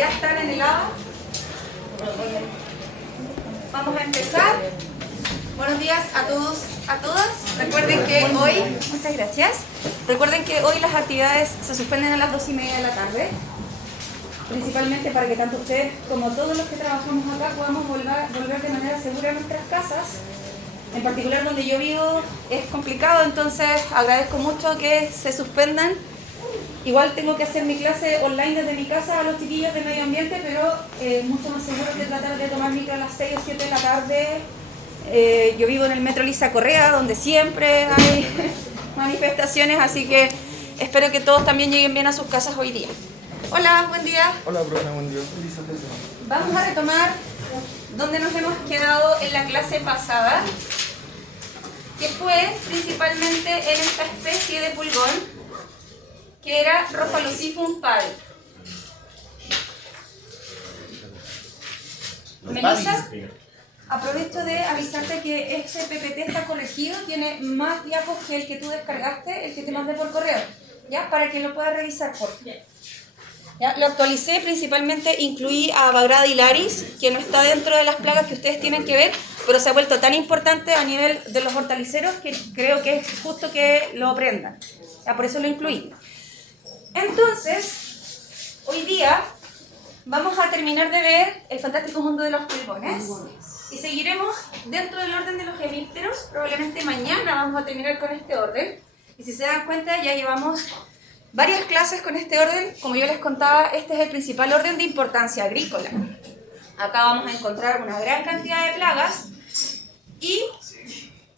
¿Ya están en el aula? Vamos a empezar. Buenos días a todos, a todas. Recuerden que hoy, muchas gracias. Recuerden que hoy las actividades se suspenden a las 2:30 de la tarde. Principalmente para que tanto ustedes como todos los que trabajamos acá podamos volver de manera segura a nuestras casas. En particular donde yo vivo es complicado, entonces agradezco mucho que se suspendan. Igual tengo que hacer mi clase online desde mi casa a los chiquillos de medio ambiente, pero mucho más seguro que tratar de tomar micro a las 6 o 7 de la tarde. Yo vivo en el metro Lisa Correa, donde siempre hay manifestaciones, así que espero que todos también lleguen bien a sus casas hoy día. Hola, buen día. Hola, Bruna, buen día. Vamos a retomar donde nos hemos quedado en la clase pasada, que fue principalmente en esta especie de pulgón, que era Rhopalocifum pari. Melissa, aprovecho de avisarte que este PPT está corregido, tiene más diapos que el que tú descargaste, el que te mandé por correo, ¿ya? Para que lo puedas revisar, por favor. ¿Ya? Lo actualicé, principalmente incluí a Bagradilaris, que no está dentro de las plagas que ustedes tienen que ver, pero se ha vuelto tan importante a nivel de los hortaliceros que creo que es justo que lo aprendan. ¿Ya? Por eso lo incluí. Entonces, hoy día vamos a terminar de ver el fantástico mundo de los pulgones y seguiremos dentro del orden de los hemípteros. Probablemente mañana vamos a terminar con este orden, y si se dan cuenta ya llevamos varias clases con este orden. Como yo les contaba, este es el principal orden de importancia agrícola. Acá vamos a encontrar una gran cantidad de plagas y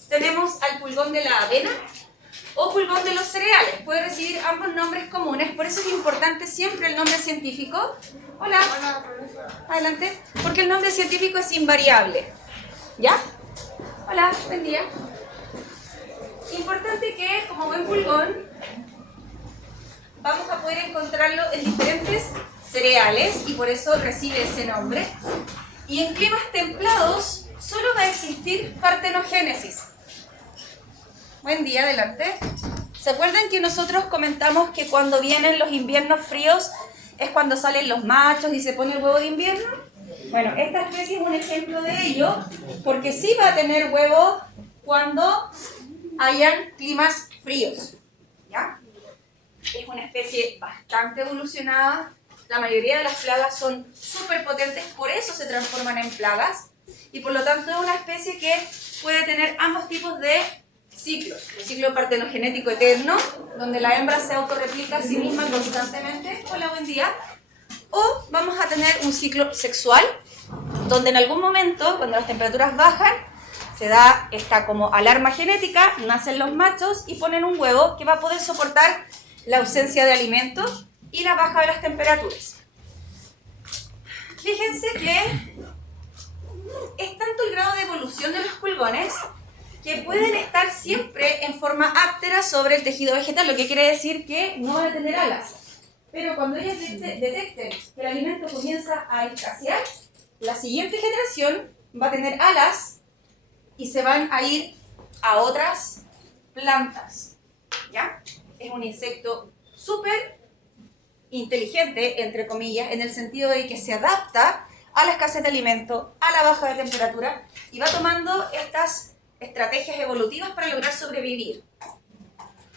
tenemos al pulgón de la avena o pulgón de los cereales. Puede recibir ambos nombres comunes, por eso es importante siempre el nombre científico. Hola. Adelante. Porque el nombre científico es invariable. ¿Ya? Hola, buen día. Importante que, como buen pulgón, vamos a poder encontrarlo en diferentes cereales y por eso recibe ese nombre. Y en climas templados solo va a existir partenogénesis. Buen día, adelante. ¿Se acuerdan que nosotros comentamos que cuando vienen los inviernos fríos es cuando salen los machos y se pone el huevo de invierno? Bueno, esta especie es un ejemplo de ello, porque sí va a tener huevo cuando hayan climas fríos. ¿Ya? Es una especie bastante evolucionada. La mayoría de las plagas son súper potentes, por eso se transforman en plagas. Y por lo tanto es una especie que puede tener ambos tipos de ciclos. El ciclo partenogenético eterno, donde la hembra se autorreplica a sí misma constantemente. Hola, buen día. O vamos a tener un ciclo sexual, donde en algún momento, cuando las temperaturas bajan, se da esta como alarma genética, nacen los machos y ponen un huevo que va a poder soportar la ausencia de alimentos y la baja de las temperaturas. Fíjense que es tanto el grado de evolución de los pulgones que pueden estar siempre en forma áptera sobre el tejido vegetal, lo que quiere decir que no van a tener alas. Pero cuando ellos detecten que el alimento comienza a escasear, la siguiente generación va a tener alas y se van a ir a otras plantas. ¿Ya? Es un insecto súper inteligente, entre comillas, en el sentido de que se adapta a la escasez de alimento, a la baja de temperatura, y va tomando estas estrategias evolutivas para lograr sobrevivir.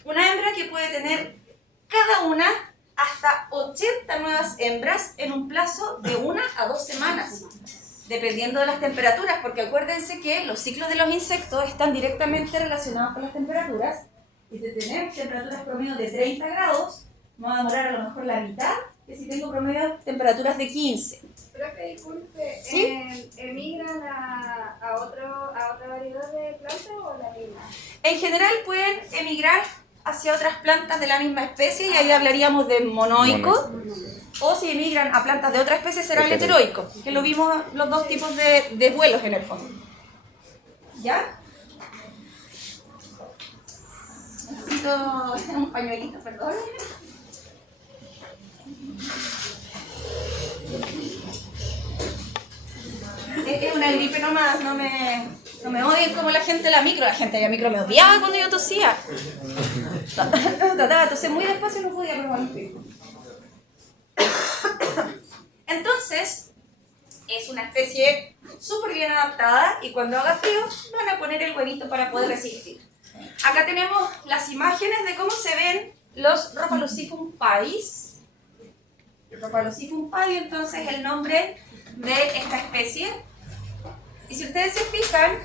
Una hembra que puede tener cada una hasta 80 nuevas hembras en un plazo de 1 a 2 semanas, dependiendo de las temperaturas, porque acuérdense que los ciclos de los insectos están directamente relacionados con las temperaturas. Y si tenemos temperaturas promedio de 30 grados, me va a demorar a lo mejor la mitad que si tengo promedio temperaturas de 15. Profe, disculpe, ¿Sí? ¿emigran a otra variedad de plantas o la misma? En general pueden emigrar hacia otras plantas de la misma especie, y ahí hablaríamos de monoico, o si emigran a plantas de otra especie será el heteroico, que lo vimos los dos tipos de vuelos en el fondo. ¿Ya? Necesito un pañuelito, perdón. Es una gripe nomás, no me odien como la gente de la micro. La gente de la micro me odiaba cuando yo tosía. Trataba de toser muy despacio y no podía probar el pico. es una especie súper bien adaptada y cuando haga frío van a poner el huevito para poder resistir. Acá tenemos las imágenes de cómo se ven los Rhopalocifum padis. Rhopalocifum padi, entonces, es el nombre de esta especie. Y si ustedes se fijan,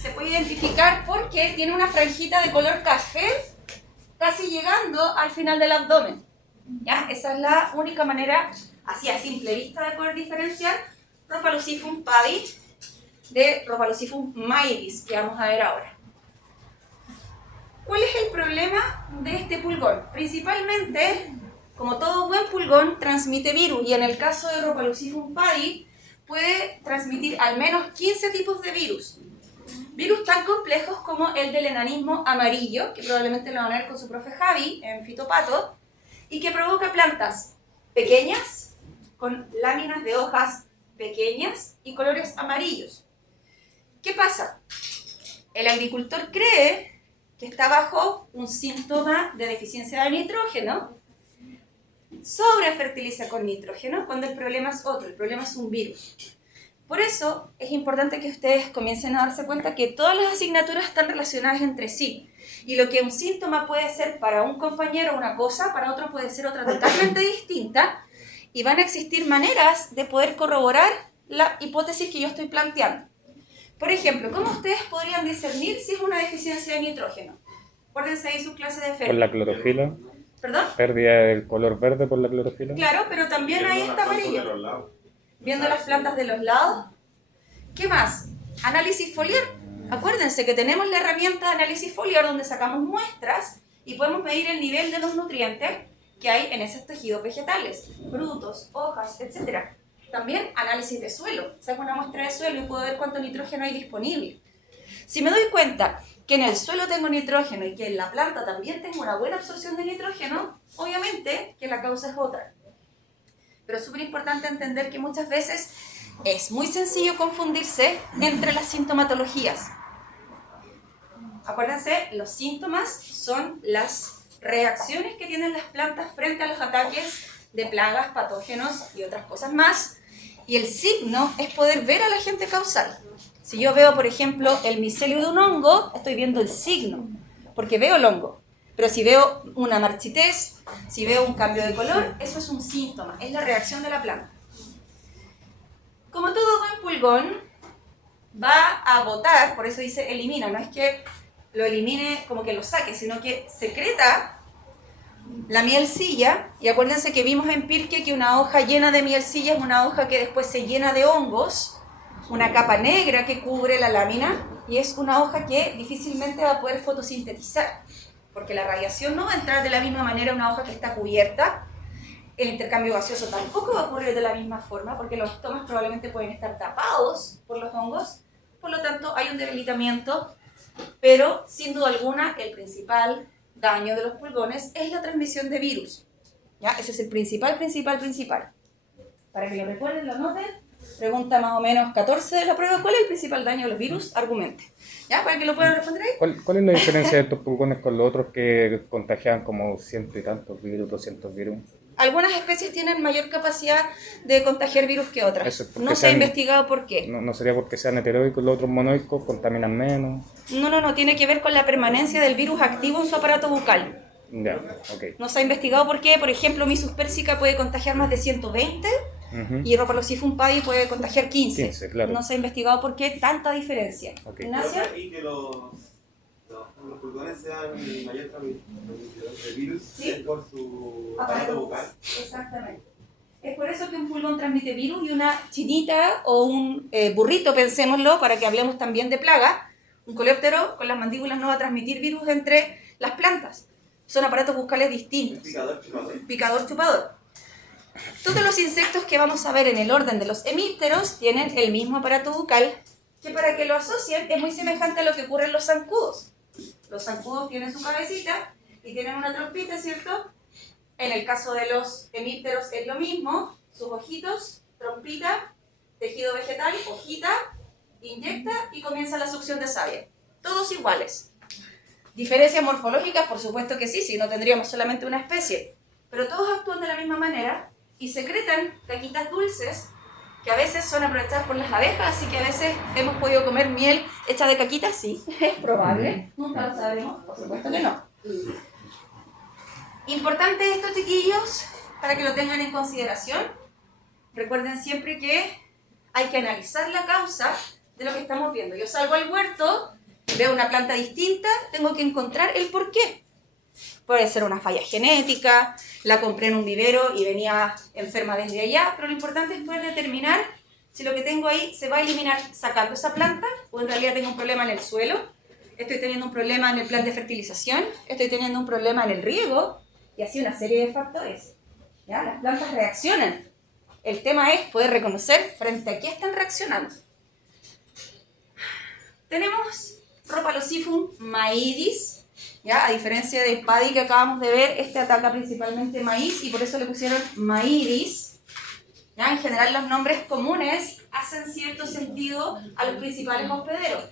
se puede identificar porque tiene una franjita de color café casi llegando al final del abdomen. ¿Ya? Esa es la única manera, así a simple vista, de poder diferenciar Rhopalocifum padi de Rhopalocifum maedis, que vamos a ver ahora. ¿Cuál es el problema de este pulgón? Principalmente, como todo buen pulgón, transmite virus, y en el caso de Rhopalocifum padi puede transmitir al menos 15 tipos de virus. Virus tan complejos como el del enanismo amarillo, que probablemente lo van a ver con su profe Javi en Fitopato, y que provoca plantas pequeñas, con láminas de hojas pequeñas y colores amarillos. ¿Qué pasa? El agricultor cree que está bajo un síntoma de deficiencia de nitrógeno, sobrefertiliza con nitrógeno, cuando el problema es otro, el problema es un virus. Por eso es importante que ustedes comiencen a darse cuenta que todas las asignaturas están relacionadas entre sí. Y lo que un síntoma puede ser para un compañero una cosa, para otro puede ser otra totalmente distinta. Y van a existir maneras de poder corroborar la hipótesis que yo estoy planteando. Por ejemplo, ¿cómo ustedes podrían discernir si es una deficiencia de nitrógeno? Acuérdense ahí su clase de Fermi. Por la clorofila. ¿Perdón? Pérdida del color verde por la clorofila. Claro, pero también ahí está amarillo. Viendo las plantas de los lados. ¿Qué más? Análisis foliar. Acuérdense que tenemos la herramienta de análisis foliar donde sacamos muestras y podemos medir el nivel de los nutrientes que hay en esos tejidos vegetales, frutos, hojas, etc. También análisis de suelo. Saco una muestra de suelo y puedo ver cuánto nitrógeno hay disponible. Si me doy cuenta que en el suelo tengo nitrógeno y que en la planta también tengo una buena absorción de nitrógeno, obviamente que la causa es otra. Pero es súper importante entender que muchas veces es muy sencillo confundirse entre las sintomatologías. Acuérdense, los síntomas son las reacciones que tienen las plantas frente a los ataques de plagas, patógenos y otras cosas más. Y el signo es poder ver al agente causal. Si yo veo, por ejemplo, el micelio de un hongo, estoy viendo el signo, porque veo el hongo. Pero si veo una marchitez, si veo un cambio de color, eso es un síntoma, es la reacción de la planta. Como todo buen pulgón, va a botar, por eso dice elimina, no es que lo elimine como que lo saque, sino que secreta la mielcilla, y acuérdense que vimos en Pirke que una hoja llena de mielcilla es una hoja que después se llena de hongos, una capa negra que cubre la lámina, y es una hoja que difícilmente va a poder fotosintetizar, porque la radiación no va a entrar de la misma manera a una hoja que está cubierta. El intercambio gaseoso tampoco va a ocurrir de la misma forma, porque los estomas probablemente pueden estar tapados por los hongos, por lo tanto hay un debilitamiento, pero sin duda alguna el principal daño de los pulgones es la transmisión de virus. ¿Ya? Ese es el principal. Para que lo recuerden, lo noten, pregunta más o menos 14 de la prueba, ¿cuál es el principal daño de los virus? Argumente. ¿Ya? Para que lo puedan responder ahí. ¿Cuál es la diferencia de estos pulgones con los otros que contagian como 100 y tantos virus, 200 virus? Algunas especies tienen mayor capacidad de contagiar virus que otras. No se ha investigado por qué. No sería porque sean heteroicos, los otros monoicos contaminan menos. No, tiene que ver con la permanencia del virus activo en su aparato bucal. Ya, ok. No se ha investigado por qué. Por ejemplo, Mysus persica puede contagiar más de 120 y Rhopalocifum padi puede contagiar 15. Claro. No se ha investigado por qué tanta diferencia. Okay. ¿Ignacio? Y que los pulgones sean mayor transmisor de virus, ¿Sí? es por su aparato bucal. Exactamente. Es por eso que un pulgón transmite virus y una chinita o un burrito, pensémoslo, para que hablemos también de plaga. Un coleóptero con las mandíbulas no va a transmitir virus entre las plantas. Son aparatos bucales distintos. Picador, chupador. Todos los insectos que vamos a ver en el orden de los hemípteros tienen el mismo aparato bucal, que para que lo asocien es muy semejante a lo que ocurre en los zancudos. Los zancudos tienen su cabecita y tienen una trompita, ¿cierto? En el caso de los hemípteros es lo mismo, sus ojitos, trompita, tejido vegetal, hojita, inyecta y comienza la succión de savia. Todos iguales. Diferencias morfológicas, por supuesto que sí, si no tendríamos solamente una especie. Pero todos actúan de la misma manera y secretan caquitas dulces que a veces son aprovechadas por las abejas, así que a veces hemos podido comer miel hecha de caquita, sí, es probable, nunca lo sabremos, por supuesto que no. Importante esto, chiquillos, para que lo tengan en consideración. Recuerden siempre que hay que analizar la causa de lo que estamos viendo. Yo salgo al huerto, veo una planta distinta, tengo que encontrar el por qué. Puede ser una falla genética, la compré en un vivero y venía enferma desde allá, pero lo importante es poder determinar si lo que tengo ahí se va a eliminar sacando esa planta o en realidad tengo un problema en el suelo, estoy teniendo un problema en el plan de fertilización, estoy teniendo un problema en el riego y así una serie de factores. ¿Ya? Las plantas reaccionan. El tema es poder reconocer frente a qué están reaccionando. Tenemos Rhopalosifum maidis, ¿ya? A diferencia de Paddy que acabamos de ver, este ataca principalmente maíz y por eso le pusieron maidis. ¿Ya? En general los nombres comunes hacen cierto sentido a los principales hospederos.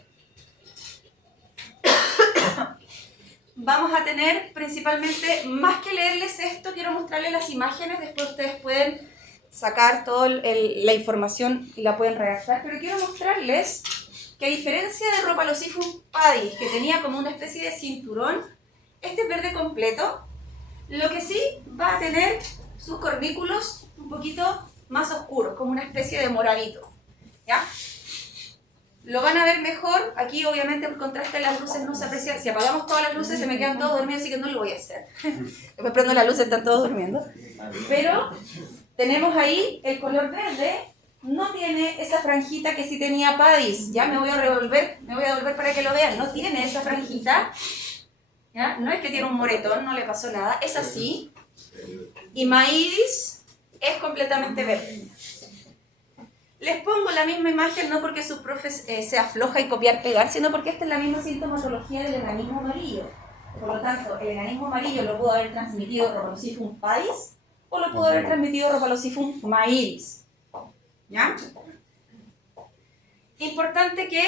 Vamos a tener principalmente, más que leerles esto, quiero mostrarles las imágenes, después ustedes pueden sacar toda la información y la pueden redactar, pero quiero mostrarles que a diferencia de Rhopalosifum padis, que tenía como una especie de cinturón, este es verde completo, lo que sí va a tener sus cornículos un poquito más oscuros, como una especie de moradito, ¿ya? Lo van a ver mejor, aquí obviamente por contraste las luces no se aprecian, si apagamos todas las luces se me quedan todos dormidos, así que no lo voy a hacer. Después prendo las luces, están todos durmiendo. Pero tenemos ahí el color verde, no tiene esa franjita que sí tenía Padis, ya me voy a devolver para que lo vean, no tiene esa franjita, ¿ya? No es que tiene un moretón, no le pasó nada, es así. Y Maidis es completamente verde. Les pongo la misma imagen no porque su profe se afloja y copiar-pegar, sino porque esta es la misma sintomatología del enanismo amarillo. Por lo tanto, el enanismo amarillo lo pudo haber transmitido Rhopalosifum padis o lo pudo haber transmitido Rhopalosifum maidis. ¿Ya? Importante que,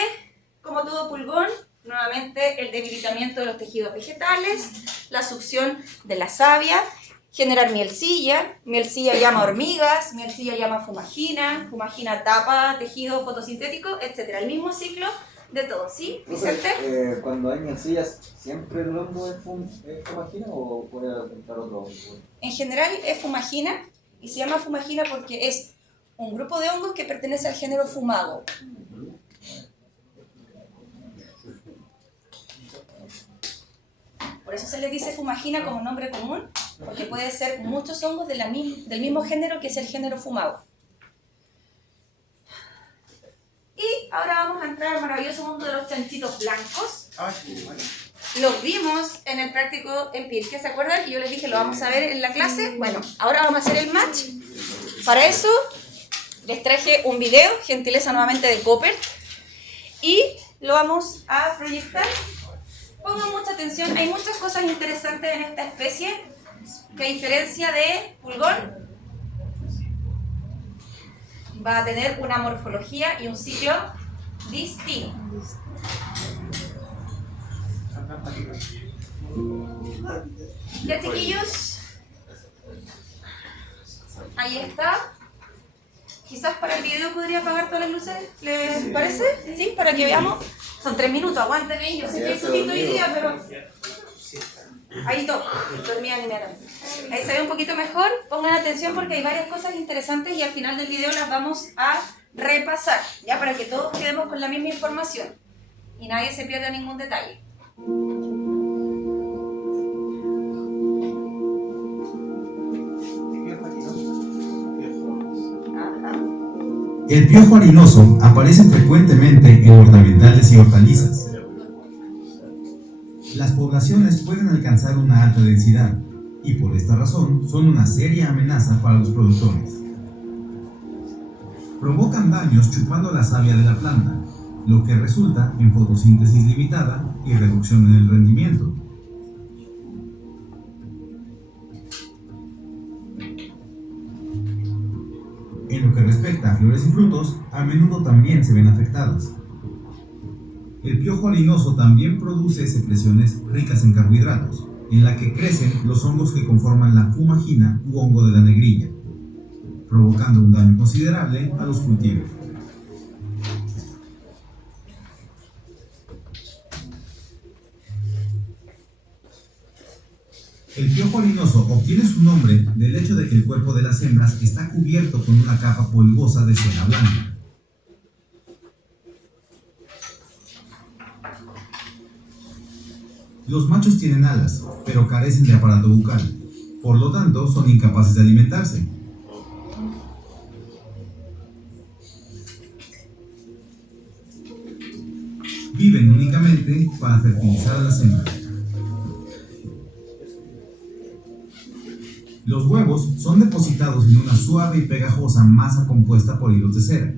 como todo pulgón, nuevamente el debilitamiento de los tejidos vegetales, la succión de la savia, generar mielcilla llama hormigas, mielcilla llama fumagina, fumagina tapa tejido fotosintético, etc. El mismo ciclo de todo, ¿sí, Vicente? Cuando hay mielcillas, ¿siempre el hongo es fumagina o puede afectar otro hongo? En general es fumagina y se llama fumagina porque es un grupo de hongos que pertenece al género Fumago. Por eso se les dice fumagina como nombre común, porque puede ser muchos hongos del mismo género que es el género Fumago. Y ahora vamos a entrar al maravilloso mundo de los chanchitos blancos. Los vimos en el práctico empírico, ¿se acuerdan? Y yo les dije, lo vamos a ver en la clase. Bueno, ahora vamos a hacer el match. Para eso les traje un video, gentileza nuevamente de Copper, y lo vamos a proyectar. Pongan mucha atención, hay muchas cosas interesantes en esta especie, que a diferencia de pulgón, va a tener una morfología y un ciclo distinto. Ya, chiquillos, ahí está. Quizás para el video podría apagar todas las luces, ¿les parece? Sí, para que veamos. Son 3 minutos, aguanten ahí. Yo sé que hay poquito hoy día, pero... Ahí todo, dormían inmediatamente. Ahí se ve un poquito mejor. Pongan atención porque hay varias cosas interesantes y al final del video las vamos a repasar, ya para que todos quedemos con la misma información y nadie se pierda ningún detalle. El piojo harinoso aparece frecuentemente en ornamentales y hortalizas. Las poblaciones pueden alcanzar una alta densidad y por esta razón son una seria amenaza para los productores. Provocan daños chupando la savia de la planta, lo que resulta en fotosíntesis limitada y reducción en el rendimiento. En lo que respecta a flores y frutos, a menudo también se ven afectadas. El piojo harinoso también produce secreciones ricas en carbohidratos, en la que crecen los hongos que conforman la fumagina u hongo de la negrilla. provocando un daño considerable a los cultivos. El piojo harinoso obtiene su nombre del hecho de que el cuerpo de las hembras está cubierto con una capa polvosa de cera blanca. Los machos tienen alas, pero carecen de aparato bucal, por lo tanto son incapaces de alimentarse. Viven únicamente para fertilizar a las hembras. Los huevos son depositados en una suave y pegajosa masa compuesta por hilos de cera.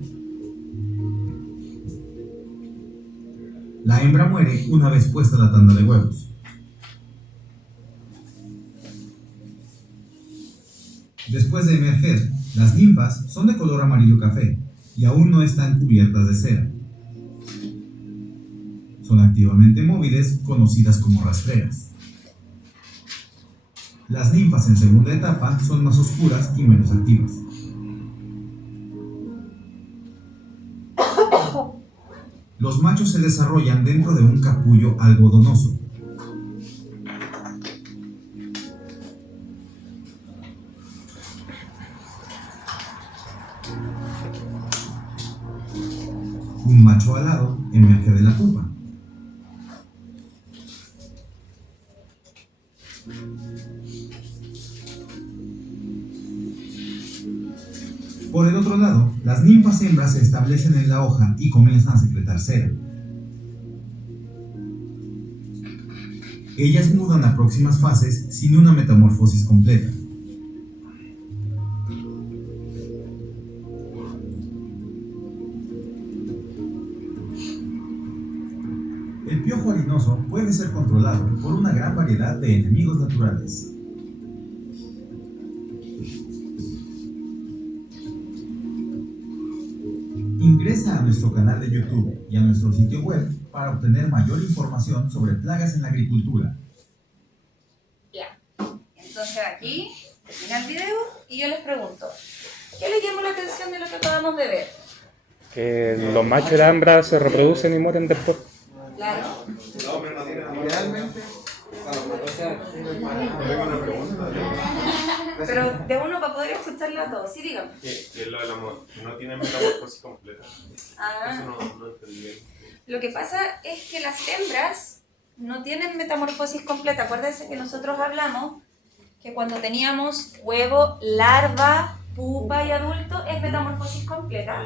La hembra muere una vez puesta la tanda de huevos. Después de emerger, las ninfas son de color amarillo café y aún no están cubiertas de cera. Son activamente móviles, conocidas como rastreras. Las ninfas en segunda etapa son más oscuras y menos activas. Los machos se desarrollan dentro de un capullo algodonoso. Un macho alado emerge de la pupa. Por el otro lado, las ninfas hembras se establecen en la hoja y comienzan a secretar cera. Ellas mudan a próximas fases sin una metamorfosis completa. El piojo harinoso puede ser controlado por una gran variedad de enemigos naturales. Ingresa a nuestro canal de YouTube y a nuestro sitio web para obtener mayor información sobre plagas en la agricultura. Ya. Entonces aquí termina el video y yo les pregunto, ¿qué les llamó la atención de lo que acabamos de ver? Que los machos y las hembras se reproducen y mueren después. Claro. Los hombres no tienen amor. Realmente, O sea, tengo una pregunta. Pero de uno para poder escucharlo a todos. Sí, dígame. Que es lo del amor, no tiene metamorfosis completa. Ah. Eso no entendí bien. Lo que pasa es que las hembras no tienen metamorfosis completa. Acuérdense que nosotros hablamos que cuando teníamos huevo, larva, pupa y adulto es metamorfosis completa.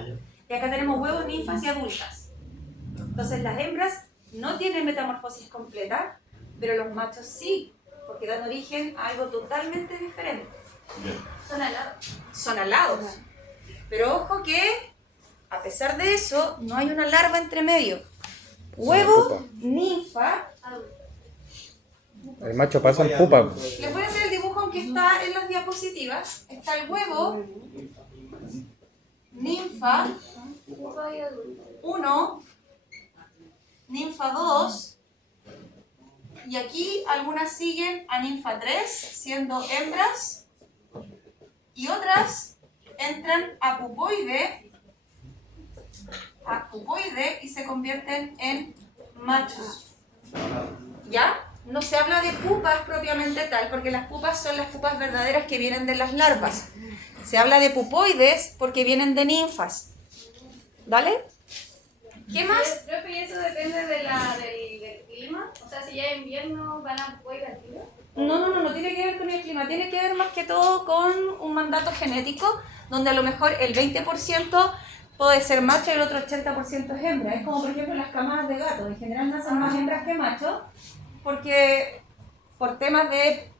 Y acá tenemos huevos, ninfas y adultas. Entonces las hembras no tienen metamorfosis completa, pero los machos sí, porque dan origen a algo totalmente diferente. Bien. Son alados. Son alados. Pero ojo que, a pesar de eso, no hay una larva entre medio. Huevo, ninfa. El macho pasa en pupa. Les voy a hacer el dibujo aunque está en las diapositivas. Está el huevo, ninfa Pupa y adulto. 1, ninfa 2, y aquí algunas siguen a ninfa 3, siendo hembras, y otras entran a pupoide y se convierten en machos. ¿Ya? No se habla de pupas propiamente tal, porque las pupas son las pupas verdaderas que vienen de las larvas. Se habla de pupoides porque vienen de ninfas. ¿Dale? ¿Qué más? Profe, ¿y eso depende del clima? O sea, si ya es invierno, ¿van a poder al tiro? No tiene que ver con el clima, tiene que ver más que todo con un mandato genético, donde a lo mejor el 20% puede ser macho y el otro 80% es hembra. Es como por ejemplo las camadas de gato, en general nacen más hembras que machos, porque por temas de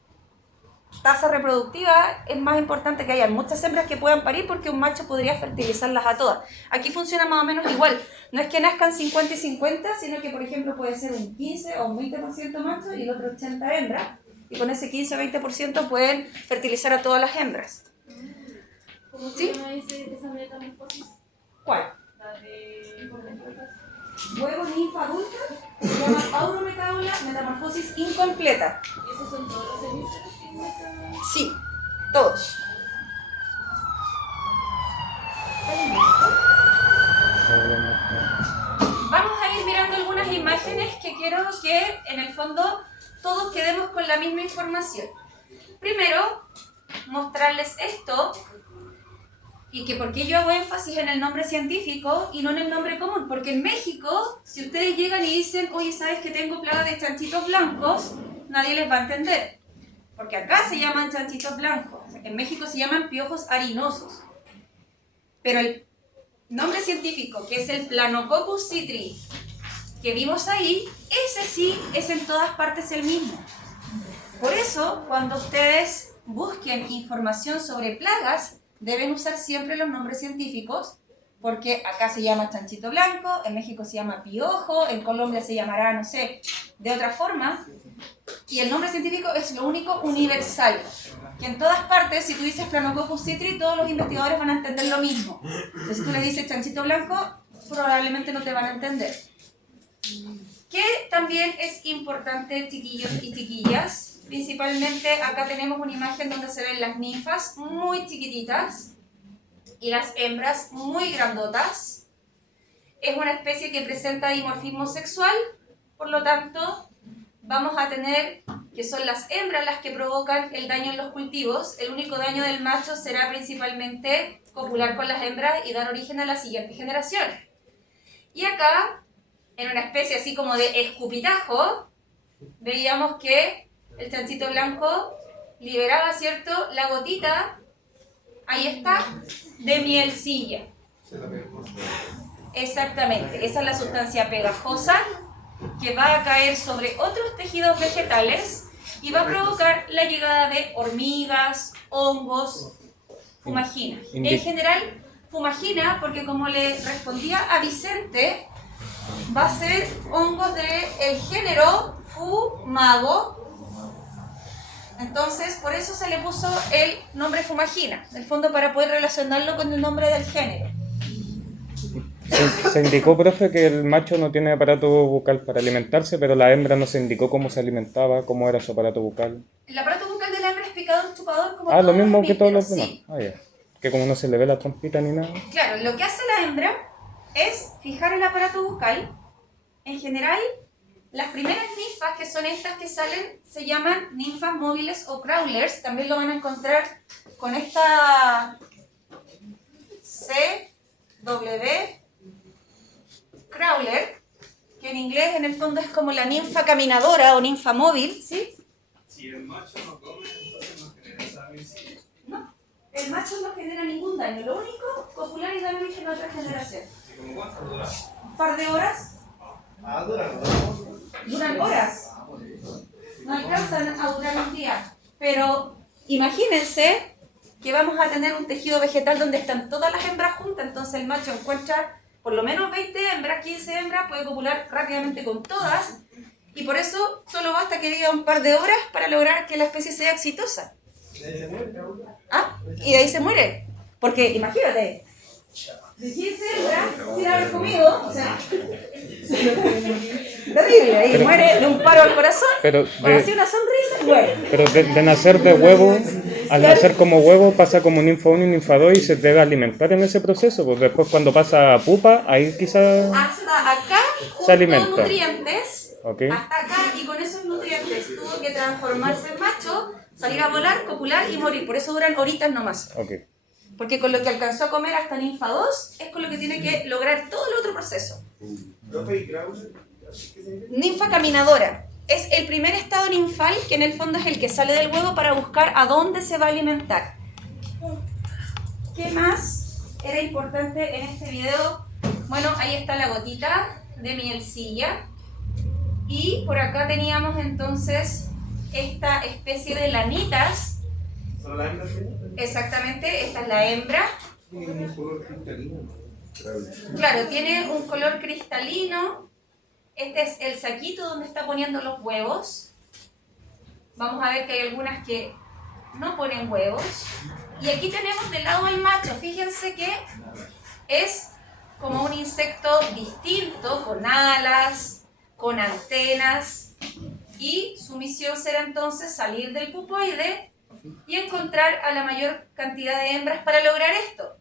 tasa reproductiva es más importante que haya muchas hembras que puedan parir, porque un macho podría fertilizarlas a todas. Aquí funciona más o menos igual, no es que nazcan 50 y 50, sino que por ejemplo puede ser un 15 o un 20% macho y el otro 80 hembra, y con ese 15 o 20% pueden fertilizar a todas las hembras. ¿Cómo ¿Sí? se llama esa metamorfosis? ¿Cuál? La de... Huevo ninfa adulta se llama aurometábola metamorfosis incompleta. ¿Y esos son todos los servicios que tienen esa... Sí, todos. Vamos a ir mirando algunas imágenes que quiero que en el fondo todos quedemos con la misma información. Primero, mostrarles esto y que por qué yo hago énfasis en el nombre científico y no en el nombre común. Porque en México, si ustedes llegan y dicen, oye, ¿sabes que tengo plaga de chanchitos blancos? Nadie les va a entender. Porque acá se llaman chanchitos blancos. O sea, en México se llaman piojos harinosos. Pero el nombre científico, que es el Planococcus citri, que vimos ahí, ese sí es en todas partes el mismo. Por eso, cuando ustedes busquen información sobre plagas, deben usar siempre los nombres científicos, porque acá se llama chanchito blanco, en México se llama piojo, en Colombia se llamará, no sé, de otra forma. Y el nombre científico es lo único universal, que en todas partes, si tú dices Planococcus citri, todos los investigadores van a entender lo mismo. Entonces, si tú le dices chanchito blanco, probablemente no te van a entender. Que también es importante, chiquillos y chiquillas, principalmente acá tenemos una imagen donde se ven las ninfas muy chiquititas y las hembras muy grandotas. Es una especie que presenta dimorfismo sexual, por lo tanto vamos a tener que son las hembras las que provocan el daño en los cultivos. El único daño del macho será principalmente copular con las hembras y dar origen a la siguiente generación. Y acá, en una especie así como de escupitajo, veíamos que el chanchito blanco liberaba, ¿cierto?, la gotita, ahí está, de mielcilla. Exactamente, esa es la sustancia pegajosa que va a caer sobre otros tejidos vegetales y va a provocar la llegada de hormigas, hongos, fumagina. En general, fumagina, porque como le respondía a Vicente, va a ser hongos del género Fumago. Entonces, por eso se le puso el nombre fumagina, en el fondo para poder relacionarlo con el nombre del género. Se indicó, profe, que el macho no tiene aparato bucal para alimentarse, pero la hembra no se indicó cómo se alimentaba, cómo era su aparato bucal. El aparato bucal de la hembra es picador, chupador, como Lo todos mismo los que todos los mamíferos, demás. sí. Ya. Que como no se le ve la trompita ni nada. Claro, lo que hace la hembra es fijar el aparato bucal. En general, las primeras ninfas, que son estas que salen, se llaman ninfas móviles o crawlers. También lo van a encontrar con esta CW crawler, que en inglés en el fondo es como la ninfa caminadora o ninfa móvil, ¿sí? Si el macho no come, entonces no genera esa mielcilla. No, el macho no genera ningún daño, lo único, copular y dar origen a otra generación. ¿Y como cuánto dura? Un par de horas, duran horas, no alcanzan a durar un día, pero imagínense que vamos a tener un tejido vegetal donde están todas las hembras juntas, entonces el macho encuentra por lo menos 20 hembras, 15 hembras, puede copular rápidamente con todas, y por eso solo basta que viva un par de horas para lograr que la especie sea exitosa. Y de ahí se muere, porque imagínate, de 15 hembras sin haber comido, o sea, terrible, ahí muere de un paro al corazón, con así una sonrisa, muere. Pero de nacer de huevo, al nacer como huevo pasa como ninfa 1 y ninfa 2 y se debe alimentar en ese proceso, pues después cuando pasa a pupa, ahí quizás Hasta acá, se alimenta. nutrientes, Okay. hasta acá, y con esos nutrientes tuvo que transformarse en macho, salir a volar, copular y morir, por eso duran horitas nomás. Okay. Porque con lo que alcanzó a comer hasta ninfa 2 es con lo que tiene que lograr todo el otro proceso. ¿Profe y Crawler? ¿Qué significa? Ninfa caminadora. Es el primer estado ninfal que en el fondo es el que sale del huevo para buscar a dónde se va a alimentar. ¿Qué más era importante en este video? Bueno, ahí está la gotita de mielcilla. Y por acá teníamos entonces esta especie de lanitas. ¿Solo la hembra tiene? Exactamente, esta es la hembra. Tiene un color cristalino. Claro, tiene un color cristalino. Este es el saquito donde está poniendo los huevos. Vamos a ver que hay algunas que no ponen huevos. Y aquí tenemos del lado al macho. Fíjense que es como un insecto distinto, con alas, con antenas. Y su misión será entonces salir del pupoide y encontrar a la mayor cantidad de hembras para lograr esto.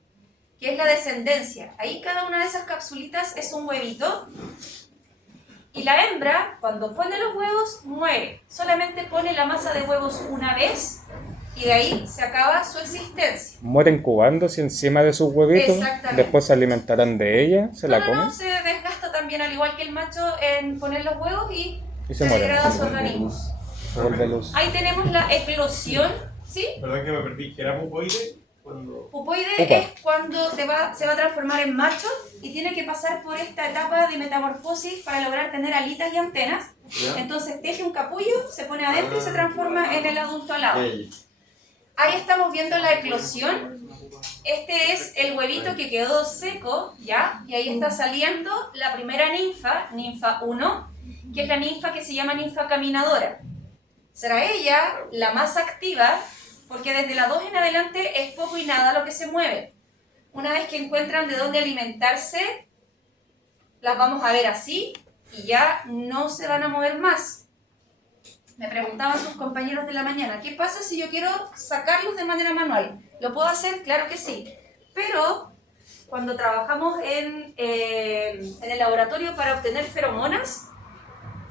que es la descendencia. Ahí cada una de esas capsulitas es un huevito. Y la hembra, cuando pone los huevos, muere. Solamente pone la masa de huevos una vez y de ahí se acaba su existencia. Muere incubándose encima de sus huevitos, Exactamente. después se alimentarán de ella, se la No, comen se desgasta también, al igual que el macho, en poner los huevos y y se se mueren. degrada su organismo. Se vuelve luz. Ahí tenemos la eclosión, ¿sí? ¿Verdad que me perdí? ¿Era pupoide? Cuando... Pupoide Pupa. es cuando se va a transformar en macho y tiene que pasar por esta etapa de metamorfosis para lograr tener alitas y antenas. ¿Ya? Entonces teje un capullo, se pone adentro y se transforma en el adulto alado. Ey. Ahí estamos viendo la eclosión. Este es el huevito que quedó seco, ¿ya? Y ahí está saliendo la primera ninfa, ninfa 1, que es la ninfa que se llama ninfa caminadora. Será ella la más activa, porque desde la 2 en adelante es poco y nada lo que se mueve. Una vez que encuentran de dónde alimentarse, las vamos a ver así y ya no se van a mover más. Me preguntaban sus compañeros de la mañana, ¿qué pasa si yo quiero sacarlos de manera manual? ¿Lo puedo hacer? Claro que sí. Pero cuando trabajamos en el laboratorio para obtener feromonas,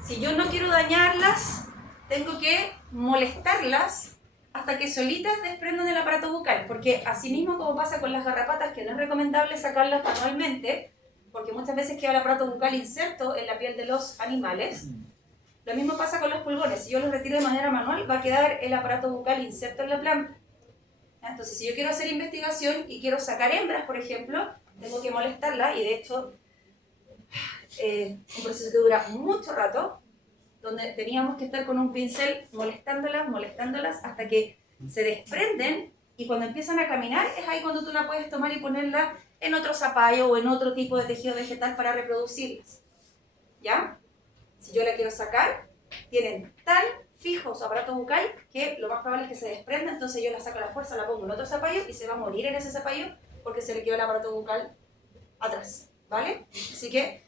si yo no quiero dañarlas, tengo que molestarlas hasta que solitas desprendan el aparato bucal. Porque así mismo como pasa con las garrapatas, que no es recomendable sacarlas manualmente, porque muchas veces queda el aparato bucal inserto en la piel de los animales. Lo mismo pasa con los pulgones. Si yo los retiro de manera manual, va a quedar el aparato bucal inserto en la planta. Entonces, si yo quiero hacer investigación y quiero sacar hembras, por ejemplo, tengo que molestarlas, y de hecho, un proceso que dura mucho rato, donde teníamos que estar con un pincel molestándolas, hasta que se desprenden, y cuando empiezan a caminar, es ahí cuando tú la puedes tomar y ponerla en otro zapallo o en otro tipo de tejido vegetal para reproducirlas. ¿Ya? Si yo la quiero sacar, tienen tan fijo su aparato bucal que lo más probable es que se desprenda, entonces yo la saco a la fuerza, la pongo en otro zapallo y se va a morir en ese zapallo porque se le quedó el aparato bucal atrás, ¿vale? Así que,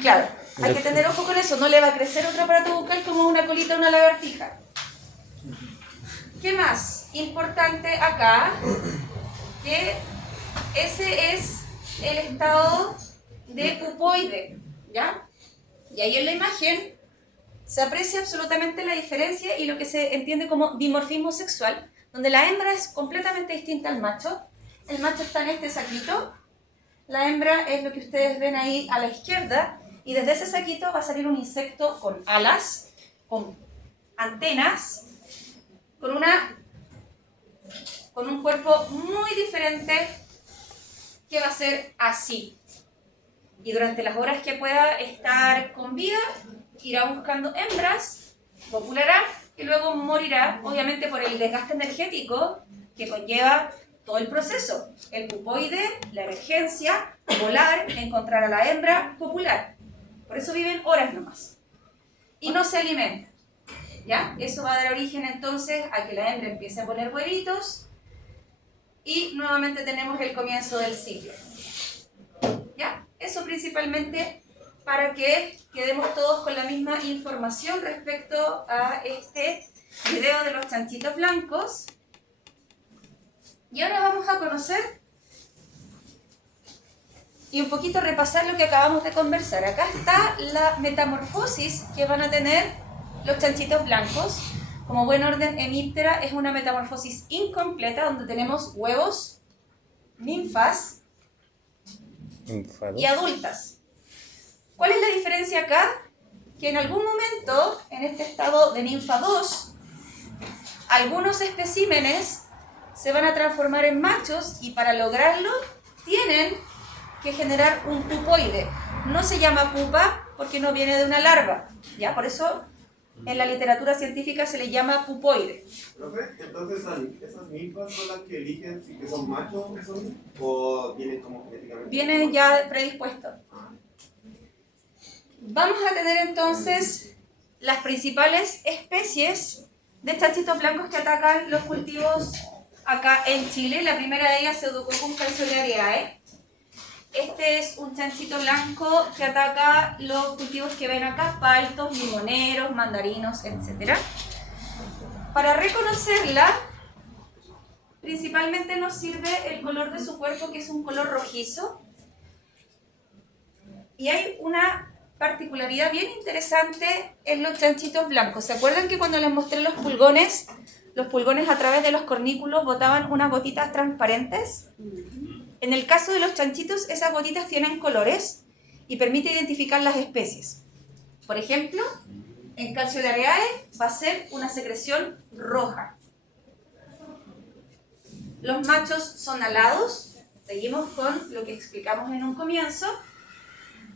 claro, hay que tener ojo con eso, no le va a crecer otro aparato bucal como una colita a una lagartija. ¿Qué más? Importante acá, que ese es el estado de pupoide, ¿ya? Y ahí en la imagen se aprecia absolutamente la diferencia y lo que se entiende como dimorfismo sexual, donde la hembra es completamente distinta al macho. El macho está en este saquito, la hembra es lo que ustedes ven ahí a la izquierda, y desde ese saquito va a salir un insecto con alas, con antenas, con un cuerpo muy diferente, que va a ser así. Y durante las horas que pueda estar con vida, irá buscando hembras, copulará y luego morirá, obviamente por el desgaste energético que conlleva todo el proceso. El pupoide, la emergencia, volar, encontrar a la hembra, copular. Por eso viven horas nomás. Y no se alimentan. ¿Ya? Eso va a dar origen entonces a que la hembra empiece a poner huevitos y nuevamente tenemos el comienzo del ciclo. ¿Ya? Eso principalmente para que quedemos todos con la misma información respecto a este video de los chanchitos blancos. Y ahora vamos a conocer y un poquito repasar lo que acabamos de conversar. Acá está la metamorfosis que van a tener los chanchitos blancos. Como buen orden hemíptera, es una metamorfosis incompleta donde tenemos huevos, ninfas y adultas. ¿Cuál es la diferencia acá? Que en algún momento, en este estado de ninfa 2, algunos especímenes se van a transformar en machos y para lograrlo tienen que generar un pupoide. No se llama pupa porque no viene de una larva, ¿ya? Por eso en la literatura científica se le llama pupoide. ¿Profe? Entonces, ¿esas ninfas son las que eligen si que son machos o son? ¿O vienen como genéticamente? Vienen ya predispuestos. Vamos a tener entonces las principales especies de chanchitos blancos que atacan los cultivos acá en Chile. La primera de ellas, Pseudococcus calceolariae. Este es un chanchito blanco que ataca los cultivos que ven acá, paltos, limoneros, mandarinos, etc. Para reconocerla, principalmente nos sirve el color de su cuerpo, que es un color rojizo. Y hay una particularidad bien interesante en los chanchitos blancos. ¿Se acuerdan que cuando les mostré los pulgones a través de los cornículos botaban unas gotitas transparentes? En el caso de los chanchitos, esas gotitas tienen colores y permite identificar las especies. Por ejemplo, en Calceolariae va a ser una secreción roja. Los machos son alados. Seguimos con lo que explicamos en un comienzo.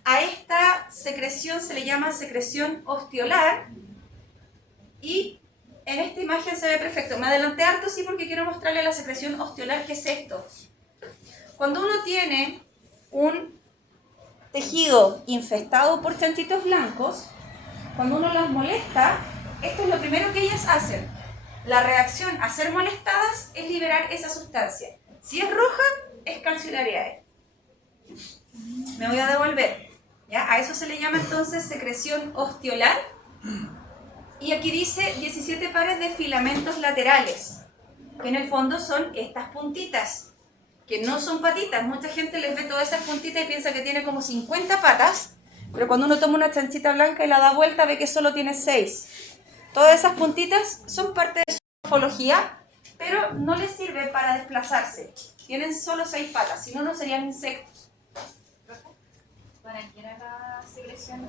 A esta secreción se le llama secreción osteolar y en esta imagen se ve perfecto. Me adelanté harto, sí, porque quiero mostrarle la secreción osteolar. ¿Qué es esto? Cuando uno tiene un tejido infestado por chanchitos blancos, cuando uno las molesta, esto es lo primero que ellas hacen. La reacción a ser molestadas es liberar esa sustancia. Si es roja, es Calceolariae. Me voy a devolver. ¿Ya? A eso se le llama entonces secreción osteolar. Y aquí dice 17 pares de filamentos laterales, que en el fondo son estas puntitas, que no son patitas. Mucha gente les ve todas esas puntitas y piensa que tiene como 50 patas, pero cuando uno toma una chanchita blanca y la da vuelta ve que solo tiene 6. Todas esas puntitas son parte de su morfología, pero no les sirve para desplazarse. Tienen solo 6 patas, si no, no serían insectos. ¿Para qué era la secreción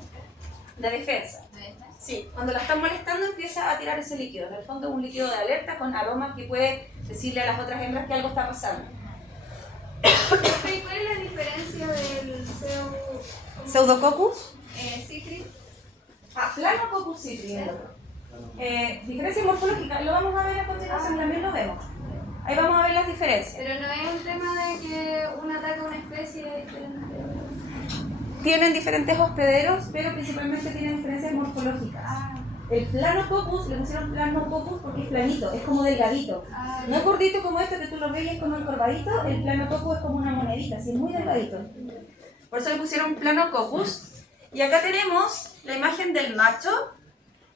De defensa. de esta? Sí, cuando la están molestando empieza a tirar ese líquido. En el fondo es un líquido de alerta con aroma que puede decirle a las otras hembras que algo está pasando. ¿Y cuál es la diferencia del Pseudococcus. citri? Planococcus citri. Diferencia morfológica, lo vamos a ver a continuación, también lo vemos. Ahí vamos a ver las diferencias. Pero no es un tema de que uno ataca a una especie diferente. Tienen diferentes hospederos, pero principalmente tienen diferencias morfológicas. El Planococcus, le pusieron Planococcus porque es planito, es como delgadito. No es gordito como este que tú lo ves y es como encorvadito, el Planococcus es como una monedita, así es muy delgadito. Por eso le pusieron Planococcus. Y acá tenemos la imagen del macho.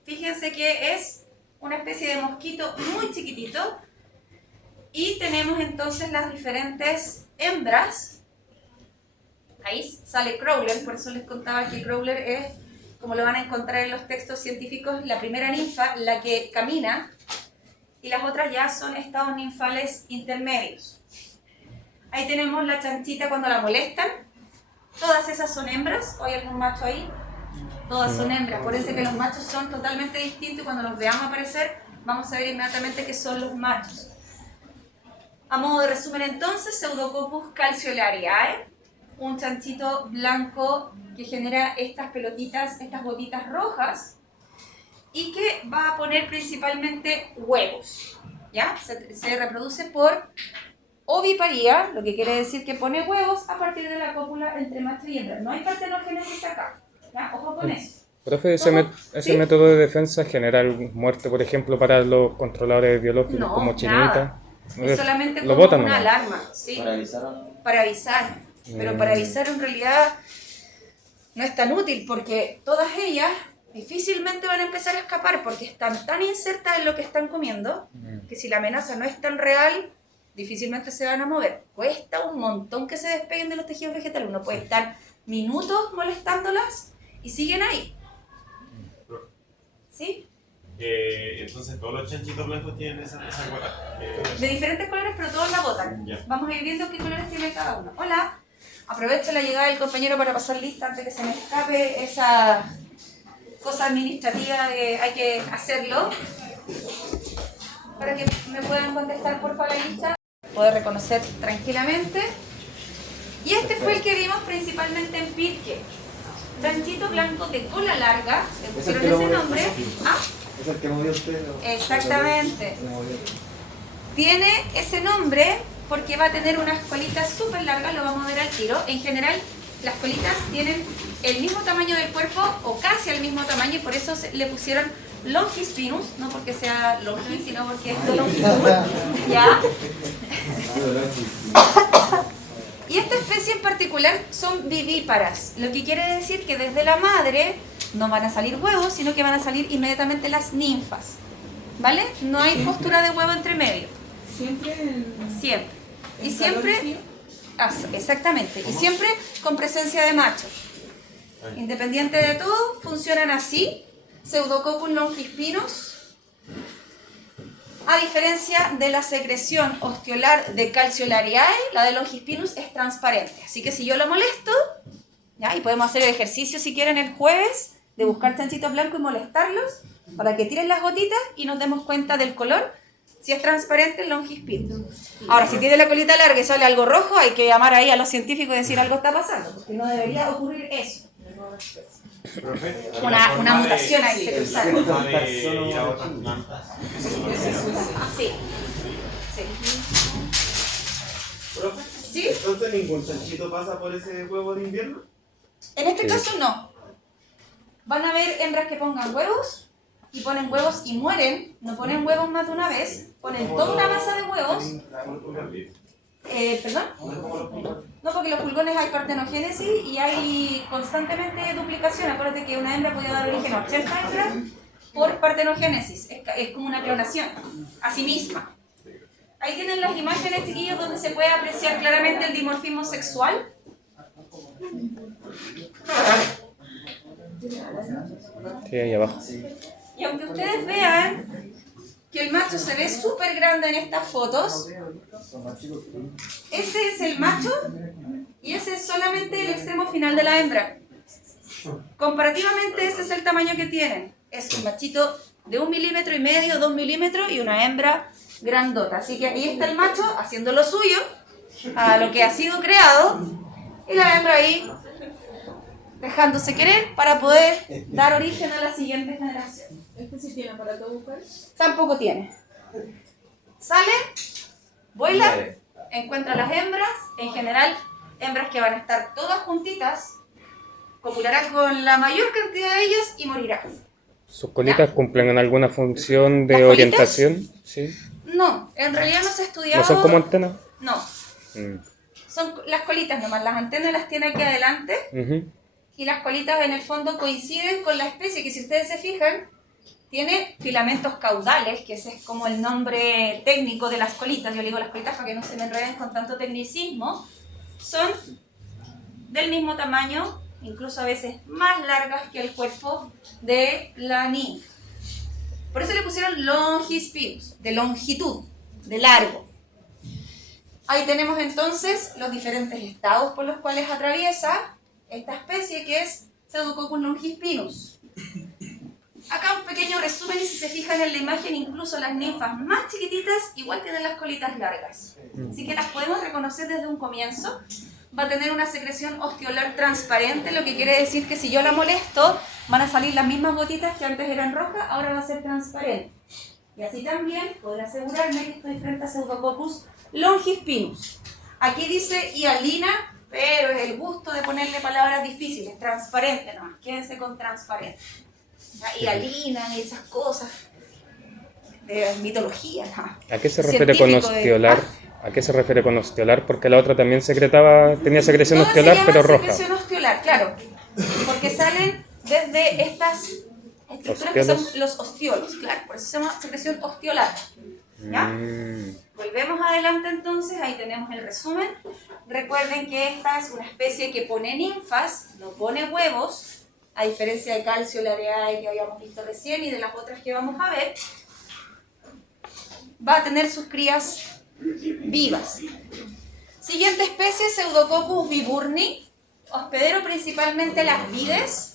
Fíjense que es una especie de mosquito muy chiquitito. Y tenemos entonces las diferentes hembras. Ahí sale Crowler, por eso les contaba que Crowler es, como lo van a encontrar en los textos científicos, la primera ninfa, la que camina, y las otras ya son estados ninfales intermedios. Ahí tenemos la chanchita cuando la molestan. Todas esas son hembras, ¿o hay algún macho ahí? Todas son hembras, por eso que los machos son totalmente distintos y cuando los veamos aparecer vamos a ver inmediatamente que son los machos. A modo de resumen entonces, Pseudococcus calceolariae, un chanchito blanco que genera estas pelotitas, estas gotitas rojas y que va a poner principalmente huevos, ¿ya? Se reproduce por oviparía, lo que quiere decir que pone huevos a partir de la cópula entre macho y hembra. No hay partenogénesis acá, ¿ya? Ojo con eso. Profe, ese método de defensa genera muerte, por ejemplo, para los controladores biológicos No, como chinita. nada. Es solamente lo como botan, una ¿no? alarma, ¿sí? Para avisar. Pero para avisar en realidad no es tan útil porque todas ellas difícilmente van a empezar a escapar porque están tan insertas en lo que están comiendo que si la amenaza no es tan real, difícilmente se van a mover. Cuesta un montón que se despeguen de los tejidos vegetales. Uno puede estar minutos molestándolas y siguen ahí. ¿Sí? Entonces todos los chanchitos blancos tienen esa guata. De diferentes colores, pero todos la botan. Ya. Vamos a ir viendo qué colores tiene cada uno. Hola. Aprovecho la llegada del compañero para pasar lista antes de que se me escape esa cosa administrativa de hay que hacerlo. Para que me puedan contestar por favor la lista. Poder reconocer tranquilamente. Y este fue el que vimos principalmente en Pirque. Chanchito blanco de cola larga, le pusieron ese nombre. ¿Ah? Es el que movió usted. ¿No? Exactamente. Tiene ese nombre porque va a tener unas colitas súper largas, lo vamos a ver al tiro. En general, las colitas tienen el mismo tamaño del cuerpo o casi el mismo tamaño y por eso le pusieron Longispinus, no porque sea longi, sino porque es de longitud. ¿Ya? Y esta especie en particular son vivíparas, lo que quiere decir que desde la madre no van a salir huevos, sino que van a salir inmediatamente las ninfas. ¿Vale? No hay postura de huevo entre medio. Siempre en... Siempre. Y en siempre, calor y frío. exactamente, y siempre con presencia de machos. Independiente de todo, funcionan así. Pseudococcus longispinus, a diferencia de la secreción osteolar de Calciolariae, la de Longispinus es transparente. Así que si yo lo molesto, ¿ya? Y podemos hacer el ejercicio si quieren el jueves, de buscar chanchitos blancos y molestarlos, para que tiren las gotitas y nos demos cuenta del color, si es transparente el Longispinus. Ahora, si tiene la colita larga y sale algo rojo, hay que llamar ahí a los científicos y decir algo está pasando, porque no debería ocurrir eso. Profe, Una mutación ahí se el cruzaron. secreto de está solo ir a aquí. otras plantas. Sí. Sí. ¿Profe? ¿Sí? Entonces ningún chanchito pasa por ese huevo de invierno. En este Sí. caso no. Van a haber hembras que pongan huevos y ponen huevos y mueren. No ponen huevos más de una vez. Ponen toda una masa de huevos. ¿Perdón? No, porque los pulgones hay partenogénesis y hay constantemente duplicación. Acuérdate que una hembra puede dar origen a 80 hembras por partenogénesis. Es como una clonación a sí misma. Ahí tienen las imágenes, chiquillos, donde se puede apreciar claramente el dimorfismo sexual. Sí, ahí abajo. Y aunque ustedes vean que el macho se ve súper grande en estas fotos, ese es el macho y ese es solamente el extremo final de la hembra. Comparativamente ese es el tamaño que tienen. Es un machito de 1,5 milímetros, 2 milímetros y una hembra grandota. Así que ahí está el macho haciendo lo suyo, a lo que ha sido creado, y la hembra ahí dejándose querer para poder dar origen a la siguiente generación. Este sí tiene aparato bucal. Tampoco tiene. Sale, vuela, encuentra las hembras, en general hembras que van a estar todas juntitas, copularán con la mayor cantidad de ellas y morirán. ¿Sus colitas cumplen en alguna función de ¿Las colitas? orientación? Sí. No, en realidad no se ha estudiado... ¿No son como antenas? No, Mm. son las colitas nomás, las antenas las tiene aquí adelante Ujú. y las colitas en el fondo coinciden con la especie que, si ustedes se fijan, tiene filamentos caudales, que ese es como el nombre técnico de las colitas. Yo le digo las colitas para que no se me enreden con tanto tecnicismo. Son del mismo tamaño, incluso a veces más largas que el cuerpo de la ninfa. Por eso le pusieron longispinus, de longitud, de largo. Ahí tenemos entonces los diferentes estados por los cuales atraviesa esta especie, que es Pseudococcus longispinus. Acá un pequeño resumen, y si se fijan en la imagen, incluso las ninfas más chiquititas igual tienen las colitas largas. Así que las podemos reconocer desde un comienzo. Va a tener una secreción osteolar transparente, lo que quiere decir que si yo la molesto, van a salir las mismas gotitas que antes eran rojas, ahora va a ser transparente. Y así también podré asegurarme que estoy frente a Pseudococcus longispinus. Aquí dice hialina, pero es el gusto de ponerle palabras difíciles, transparente nomás, quédense con transparente. Hialina y esas cosas de mitología. ¿No? ¿A qué se refiere con Científico de- osteolar? ¿A qué se refiere con osteolar? Porque la otra también tenía secreción Todas osteolar, se llaman pero roja. secreción osteolar, claro, porque salen desde estas estructuras que son Osteolos. los osteolos, claro, por eso se llama secreción osteolar. ¿Ya? Mm. Volvemos adelante entonces, ahí tenemos el resumen. Recuerden que esta es una especie que pone ninfas, no pone huevos, a diferencia de Calciolariae que habíamos visto recién y de las otras que vamos a ver. Va a tener sus crías vivas. Siguiente especie, Pseudococcus viburni, hospedero principalmente las vides.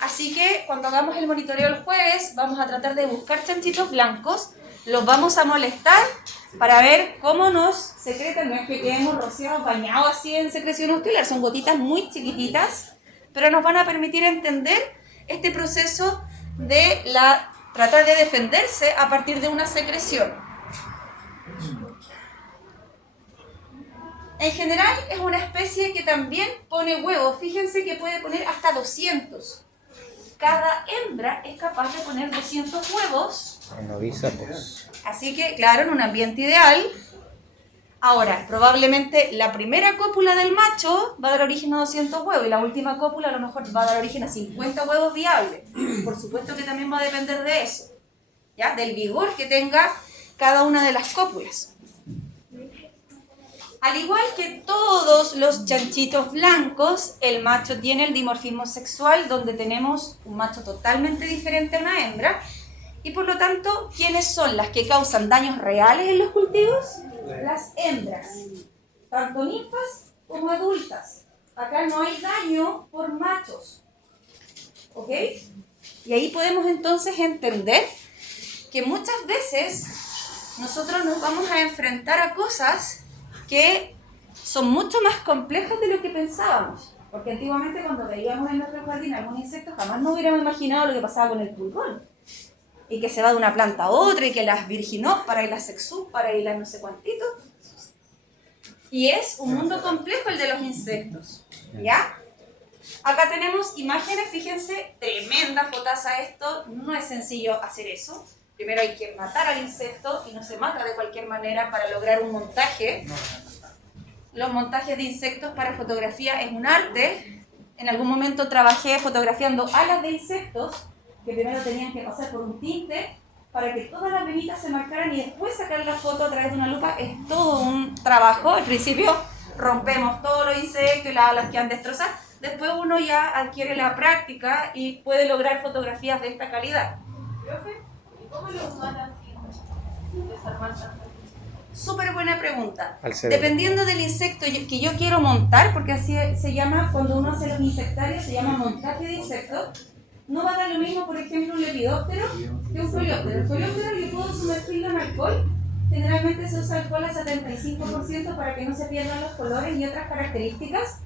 Así que cuando hagamos el monitoreo el jueves, vamos a tratar de buscar chanchitos blancos, los vamos a molestar para ver cómo nos secretan. No es que quedemos rociados, bañados así en secreción osteolar, son gotitas muy chiquititas, pero nos van a permitir entender este proceso de tratar de defenderse a partir de una secreción. En general es una especie que también pone huevos. Fíjense que puede poner hasta 200. Cada hembra es capaz de poner 200 huevos. Anodízatos. Así que, claro, en un ambiente ideal. Ahora, probablemente la primera cópula del macho va a dar origen a 200 huevos y la última cópula a lo mejor va a dar origen a 50 huevos viables. Por supuesto que también va a depender de eso, ¿ya? Del vigor que tenga cada una de las cópulas. Al igual que todos los chanchitos blancos, el macho tiene el dimorfismo sexual, donde tenemos un macho totalmente diferente a una hembra. Y por lo tanto, ¿quiénes son las que causan daños reales en los cultivos? Las hembras, tanto ninfas como adultas. Acá no hay daño por machos. ¿Ok? Y ahí podemos entonces entender que muchas veces nosotros nos vamos a enfrentar a cosas que son mucho más complejas de lo que pensábamos. Porque antiguamente cuando veíamos en nuestro jardín algún insecto, jamás nos hubiéramos imaginado lo que pasaba con el pulgón. Y que se va de una planta a otra, y que las virginóparas y las sexúparas y las no sé cuantitos. Y es un mundo complejo el de los insectos. ¿Ya? Acá tenemos imágenes, fíjense, tremenda fotaza esto. No es sencillo hacer eso. Primero hay que matar al insecto y no se mata de cualquier manera para lograr un montaje. Los montajes de insectos para fotografía es un arte. En algún momento trabajé fotografiando alas de insectos que primero tenían que pasar por un tinte para que todas las venitas se marcaran y después sacar la foto a través de una lupa. Es todo un trabajo. Al principio rompemos todos los insectos y las alas que han destrozado. Después uno ya adquiere la práctica y puede lograr fotografías de esta calidad. Profe, ¿y cómo los matan sin desarmar tanto? Súper buena pregunta. Al cerebro. Dependiendo del insecto que yo quiero montar, porque así se llama, cuando uno hace los insectarios, se llama montaje de insectos. No va a dar lo mismo, por ejemplo, un lepidóptero que un coleóptero. El coleóptero yo puedo sumergirlo en alcohol. Generalmente se usa alcohol al 75% para que no se pierdan los colores y otras características.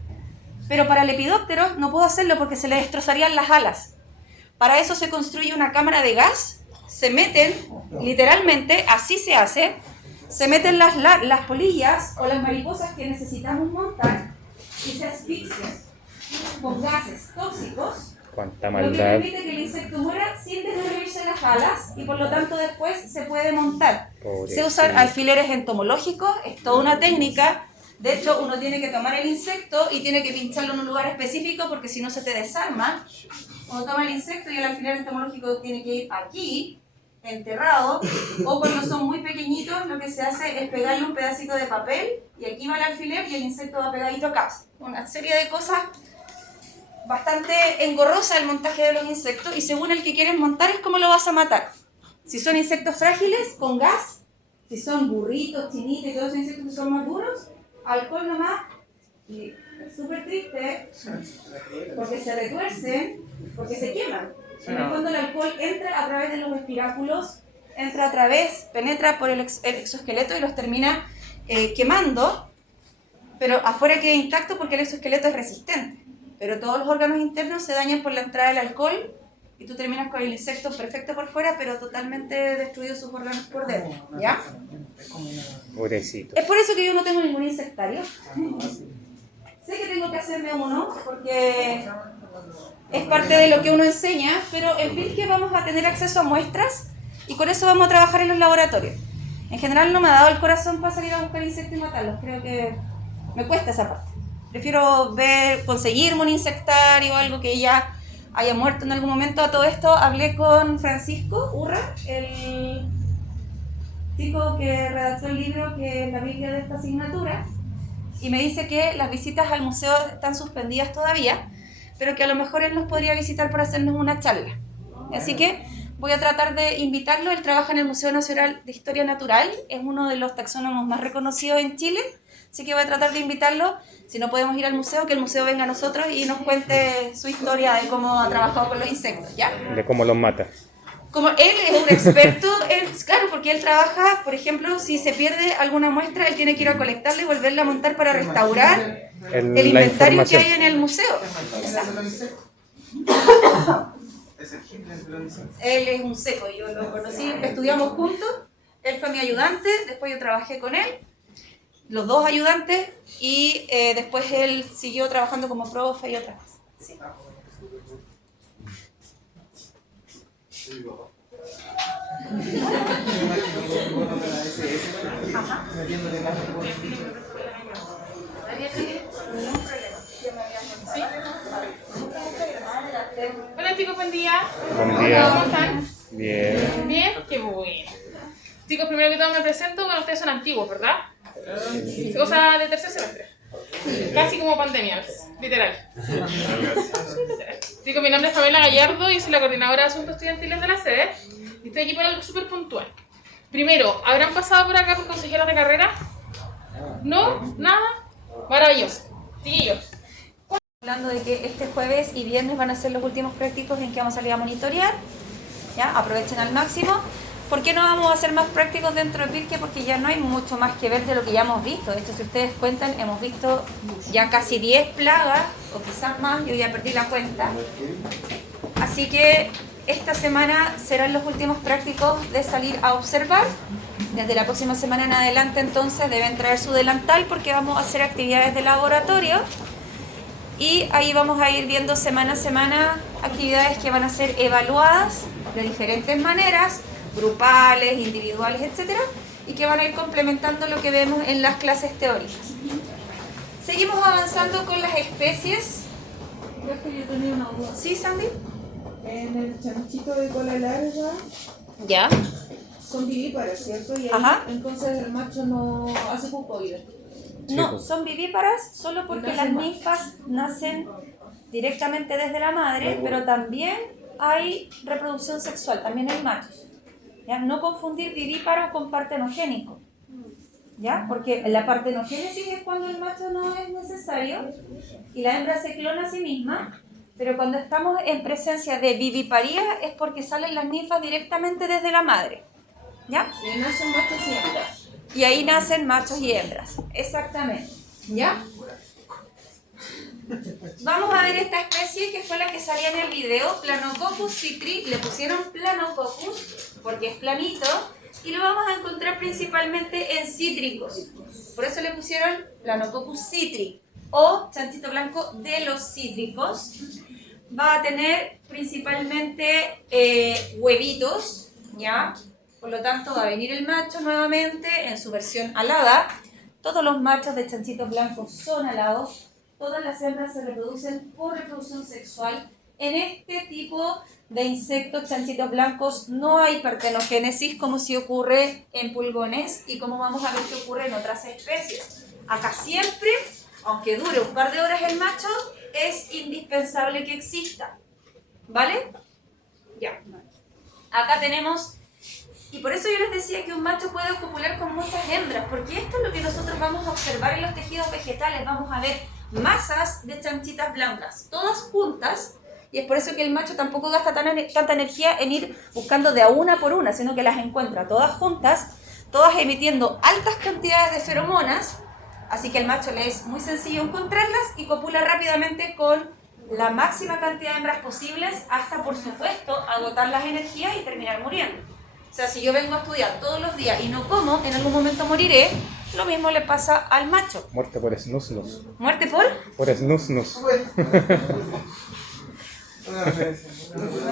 Pero para lepidópteros no puedo hacerlo porque se le destrozarían las alas. Para eso se construye una cámara de gas, se meten, literalmente, así se hace, se meten las polillas o las mariposas que necesitamos montar y se asfixian con gases tóxicos. Cuánta Lo que maldad. permite que el insecto muera sin destruirse las alas y por lo tanto después se puede montar. Se usan alfileres entomológicos, es toda una técnica. De hecho, uno tiene que tomar el insecto y tiene que pincharlo en un lugar específico porque si no se te desarma. Cuando toma el insecto y el alfiler entomológico tiene que ir aquí, enterrado, o cuando son muy pequeñitos lo que se hace es pegarle un pedacito de papel y aquí va el alfiler y el insecto va pegadito acá. Una serie de cosas bastante engorrosa el montaje de los insectos y según el que quieres montar es como lo vas a matar. Si son insectos frágiles, con gas. Si son burritos, chinitas y todos esos insectos que son más duros, alcohol nomás. Y es súper triste porque se retuercen, porque se queman. En el fondo el alcohol entra a través de los espiráculos, penetra por el exoesqueleto y los termina quemando, pero afuera queda intacto porque el exoesqueleto es resistente. Pero todos los órganos internos se dañan por la entrada del alcohol y tú terminas con el insecto perfecto por fuera, pero totalmente destruidos sus órganos por dentro, ¿ya? Pobrecito. Es por eso que yo no tengo ningún insectario. Sé que tengo que hacerme uno, porque es parte de lo que uno enseña, pero en fin que vamos a tener acceso a muestras y con eso vamos a trabajar en los laboratorios. En general no me ha dado el corazón para salir a buscar insectos y matarlos, creo que me cuesta esa parte. Prefiero conseguirme un insectario, algo que ya haya muerto en algún momento. A todo esto hablé con Francisco Urra, el chico que redactó el libro que es la Biblia de esta asignatura, y me dice que las visitas al museo están suspendidas todavía, pero que a lo mejor él nos podría visitar para hacernos una charla. Así que voy a tratar de invitarlo. Él trabaja en el Museo Nacional de Historia Natural, es uno de los taxónomos más reconocidos en Chile, así que voy a tratar de invitarlo. Si no podemos ir al museo, que el museo venga a nosotros y nos cuente su historia de cómo ha trabajado con los insectos, ¿ya? De cómo los mata. Como él es un experto, claro, porque él trabaja, por ejemplo, si se pierde alguna muestra, él tiene que ir a colectarla y volverla a montar para restaurar el inventario que hay en el museo. Exacto. Él es un seco, yo lo conocí, estudiamos juntos, él fue mi ayudante, después yo trabajé con él, los dos ayudantes, y después él siguió trabajando como profe y otras cosas. Sí. Ajá. Hola chicos, buen día. Buen día. ¿Cómo están? Bien. Bien, qué bueno. Chicos, primero que todo me presento, bueno, ustedes son antiguos, ¿verdad? O sea, de tercer semestre. Casi como pandemia, literal. Digo, mi nombre es Pamela Gallardo y soy la coordinadora de asuntos estudiantiles de la sede. Y estoy aquí para algo súper puntual. Primero, ¿habrán pasado por acá por consejeros de carrera? ¿No? ¿Nada? Maravilloso. Chiquillos. Hablando de que este jueves y viernes van a ser los últimos prácticos en que vamos a salir a monitorear. ¿Ya? Aprovechen al máximo. ¿Por qué no vamos a hacer más prácticos dentro de Pirque? Porque ya no hay mucho más que ver de lo que ya hemos visto. De hecho, si ustedes cuentan, hemos visto ya casi 10 plagas, o quizás más, yo ya perdí la cuenta. Así que esta semana serán los últimos prácticos de salir a observar. Desde la próxima semana en adelante, entonces, deben traer su delantal porque vamos a hacer actividades de laboratorio. Y ahí vamos a ir viendo semana a semana actividades que van a ser evaluadas de diferentes maneras, grupales, individuales, etcétera, y que van a ir complementando lo que vemos en las clases teóricas. Seguimos avanzando con las especies. Profe, yo tenía una duda. ¿Sí, Sandy? En el chanchito de cola larga Ya. son vivíparas, ¿cierto? Y ahí, Ajá. entonces el macho no hace pupoide. No, pues. son vivíparas solo porque las ninfas nacen directamente desde la madre, pero también hay reproducción sexual, también hay machos. ¿Ya? No confundir vivíparo con partenogénico, ¿ya? Porque la partenogénesis es cuando el macho no es necesario y la hembra se clona a sí misma, pero cuando estamos en presencia de viviparía es porque salen las ninfas directamente desde la madre, ¿ya? Y ahí nacen machos y hembras. Y ahí nacen machos y hembras, exactamente, ¿ya? Vamos a ver esta especie que fue la que salía en el video, Planococcus citri. Le pusieron Planococcus porque es planito y lo vamos a encontrar principalmente en cítricos. Por eso le pusieron Planococcus citri o chanchito blanco de los cítricos. Va a tener principalmente huevitos, ¿ya? Por lo tanto va a venir el macho nuevamente en su versión alada. Todos los machos de chanchitos blancos son alados. Todas las hembras se reproducen por reproducción sexual. En este tipo de insectos chanchitos blancos no hay partenogénesis como si ocurre en pulgones y como vamos a ver que ocurre en otras especies. Acá siempre, aunque dure un par de horas el macho, es indispensable que exista. ¿Vale? Ya. Acá tenemos, y por eso yo les decía que un macho puede copular con muchas hembras, porque esto es lo que nosotros vamos a observar en los tejidos vegetales. Vamos a ver masas de chanchitas blancas, todas juntas, y es por eso que el macho tampoco gasta tanta energía en ir buscando de a una por una, sino que las encuentra todas juntas, todas emitiendo altas cantidades de feromonas, así que al macho le es muy sencillo encontrarlas y copula rápidamente con la máxima cantidad de hembras posibles hasta, por supuesto, agotar las energías y terminar muriendo. O sea, si yo vengo a estudiar todos los días y no como, en algún momento moriré. Lo mismo le pasa al macho. Muerte por snusnus. ¿Muerte por? Por snusnus. Muy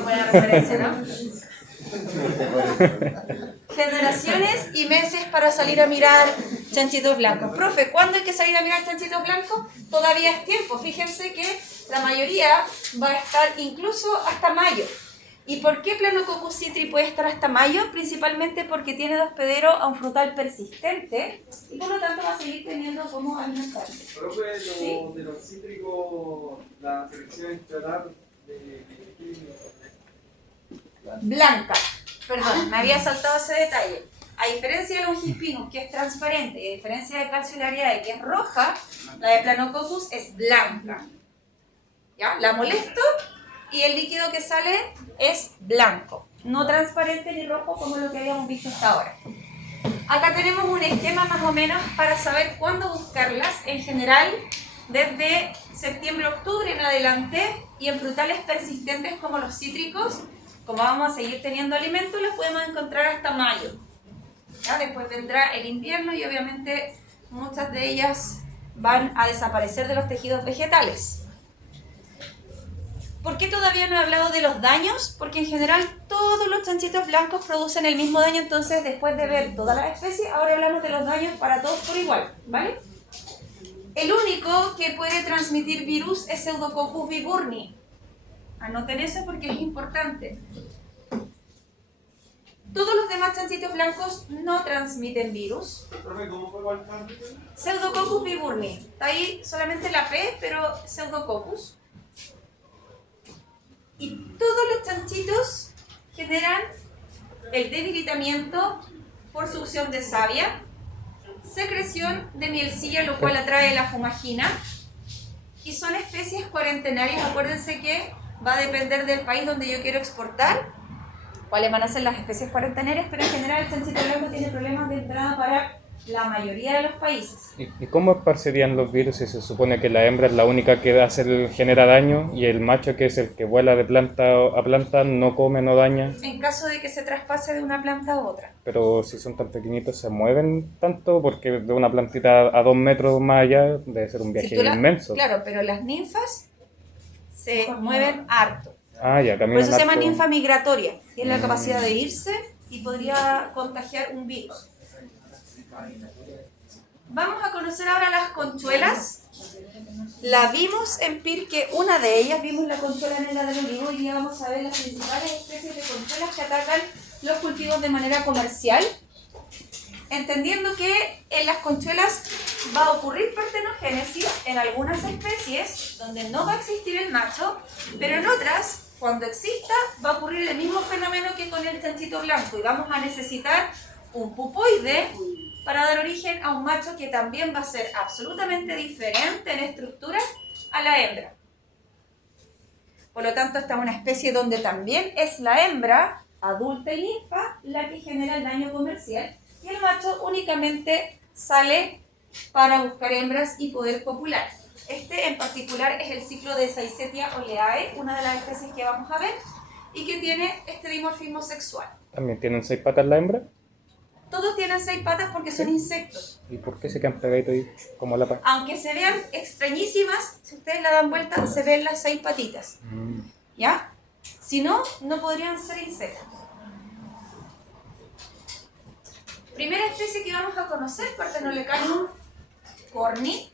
buena referencia, ¿no? Generaciones y meses para salir a mirar chanchitos blancos. Profe, ¿cuándo hay que salir a mirar chanchitos blancos? Todavía es tiempo. Fíjense que la mayoría va a estar incluso hasta mayo. ¿Y por qué Planococcus citri puede estar hasta mayo? Principalmente porque tiene de hospedero a un frutal persistente y por lo tanto va a seguir teniendo como alimentarse. Profe, ¿Sí? de los cítricos, la selección estelar de Blanca. Perdón, me había saltado ese detalle. A diferencia de Longispinus, que es transparente, y a diferencia de Calceolariae, que es roja, la de Planococcus es blanca. ¿Ya? La molesto y el líquido que sale es blanco, no transparente ni rojo como lo que habíamos visto hasta ahora. Acá tenemos un esquema más o menos para saber cuándo buscarlas, en general desde septiembre-octubre en adelante, y en frutales persistentes como los cítricos, como vamos a seguir teniendo alimentos, los podemos encontrar hasta mayo. ¿Ya? Después vendrá el invierno y obviamente muchas de ellas van a desaparecer de los tejidos vegetales. ¿Por qué todavía no he hablado de los daños? Porque en general todos los chanchitos blancos producen el mismo daño, entonces después de ver todas las especies, ahora hablamos de los daños para todos por igual, ¿vale? El único que puede transmitir virus es Pseudococcus viburni. Anoten eso porque es importante. Todos los demás chanchitos blancos no transmiten virus. Profe, ¿cómo fue el cambio? Pseudococcus viburni. Está ahí solamente la P, pero Pseudococcus. Y todos los chanchitos generan el debilitamiento por succión de savia, secreción de mielcilla, lo cual atrae la fumagina, y son especies cuarentenarias. Acuérdense que va a depender del país donde yo quiero exportar cuáles van a ser las especies cuarentenarias, pero en general el chanchito blanco tiene problemas de entrada para la mayoría de los países. ¿Y cómo esparcerían los virus si se supone que la hembra es la única que genera daño y el macho, que es el que vuela de planta a planta, no come, no daña? En caso de que se traspase de una planta a otra. Pero si son tan pequeñitos, ¿se mueven tanto? Porque de una plantita a 2 metros más allá debe ser un viaje inmenso. Claro, pero las ninfas se mueven harto. Ah, ya, Por caminan eso se llama harto. ninfa migratoria. Tiene la capacidad de irse y podría contagiar un virus. Vamos a conocer ahora las conchuelas. La vimos en Pirque, una de ellas, vimos la conchuela negra del olivo, y ya vamos a ver las principales especies de conchuelas que atacan los cultivos de manera comercial, entendiendo que en las conchuelas va a ocurrir partenogénesis en algunas especies donde no va a existir el macho, pero en otras, cuando exista, va a ocurrir el mismo fenómeno que con el chanchito blanco, y vamos a necesitar un pupoide para dar origen a un macho que también va a ser absolutamente diferente en estructura a la hembra. Por lo tanto, esta es una especie donde también es la hembra, adulta y ninfa, la que genera el daño comercial, y el macho únicamente sale para buscar hembras y poder copular. Este en particular es el ciclo de Saisetia oleae, una de las especies que vamos a ver, y que tiene este dimorfismo sexual. ¿También tienen 6 patas la hembra? Todos tienen 6 patas porque son insectos. ¿Y por qué se quedan pegaditos ahí como la pata? Aunque se vean extrañísimas, si ustedes la dan vuelta, se ven las 6 patitas. ¿Ya? Si no, no podrían ser insectos. Primera especie que vamos a conocer, Parthenolecanium corni,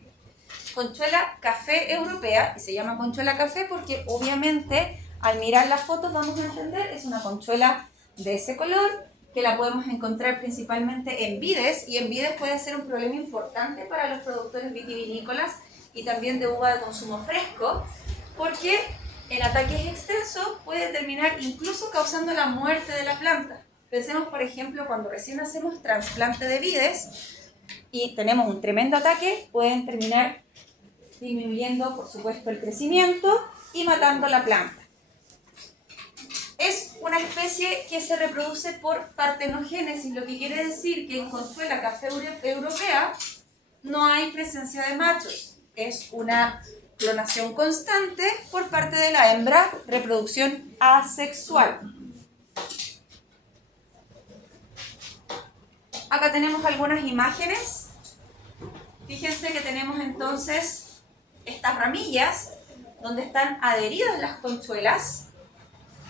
conchuela café europea. Y se llama conchuela café porque obviamente al mirar las fotos vamos a entender, es una conchuela de ese color, que la podemos encontrar principalmente en vides, y en vides puede ser un problema importante para los productores vitivinícolas y también de uva de consumo fresco, porque en ataques extensos puede terminar incluso causando la muerte de la planta. Pensemos, por ejemplo, cuando recién hacemos trasplante de vides y tenemos un tremendo ataque, pueden terminar disminuyendo, por supuesto, el crecimiento y matando la planta. Es una especie que se reproduce por partenogénesis, lo que quiere decir que en conchuela café europea no hay presencia de machos. Es una clonación constante por parte de la hembra, reproducción asexual. Acá tenemos algunas imágenes. Fíjense que tenemos entonces estas ramillas donde están adheridas las conchuelas,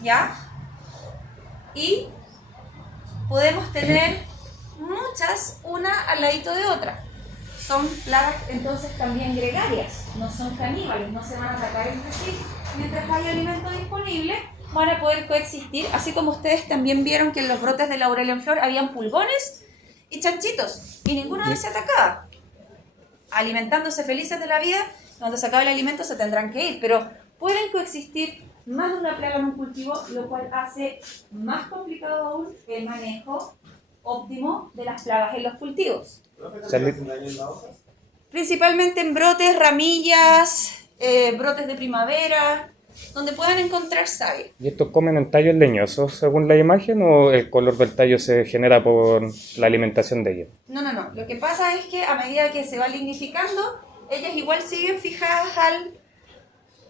¿ya? Y podemos tener muchas, una al ladito de otra. Son plagas entonces también gregarias, no son caníbales, no se van a atacar entre sí. Mientras haya alimento disponible, van a poder coexistir, así como ustedes también vieron que en los brotes de laurel en flor habían pulgones y chanchitos, y ninguno de ellos se atacaba. Alimentándose felices de la vida, cuando se acabe el alimento se tendrán que ir, pero pueden coexistir más de una plaga en un cultivo, lo cual hace más complicado aún el manejo óptimo de las plagas en los cultivos. Principalmente en brotes, ramillas, brotes de primavera, donde puedan encontrar savia. ¿Y estos comen en tallos leñosos según la imagen o el color del tallo se genera por la alimentación de ellos? No. Lo que pasa es que a medida que se va lignificando, ellas igual siguen fijadas al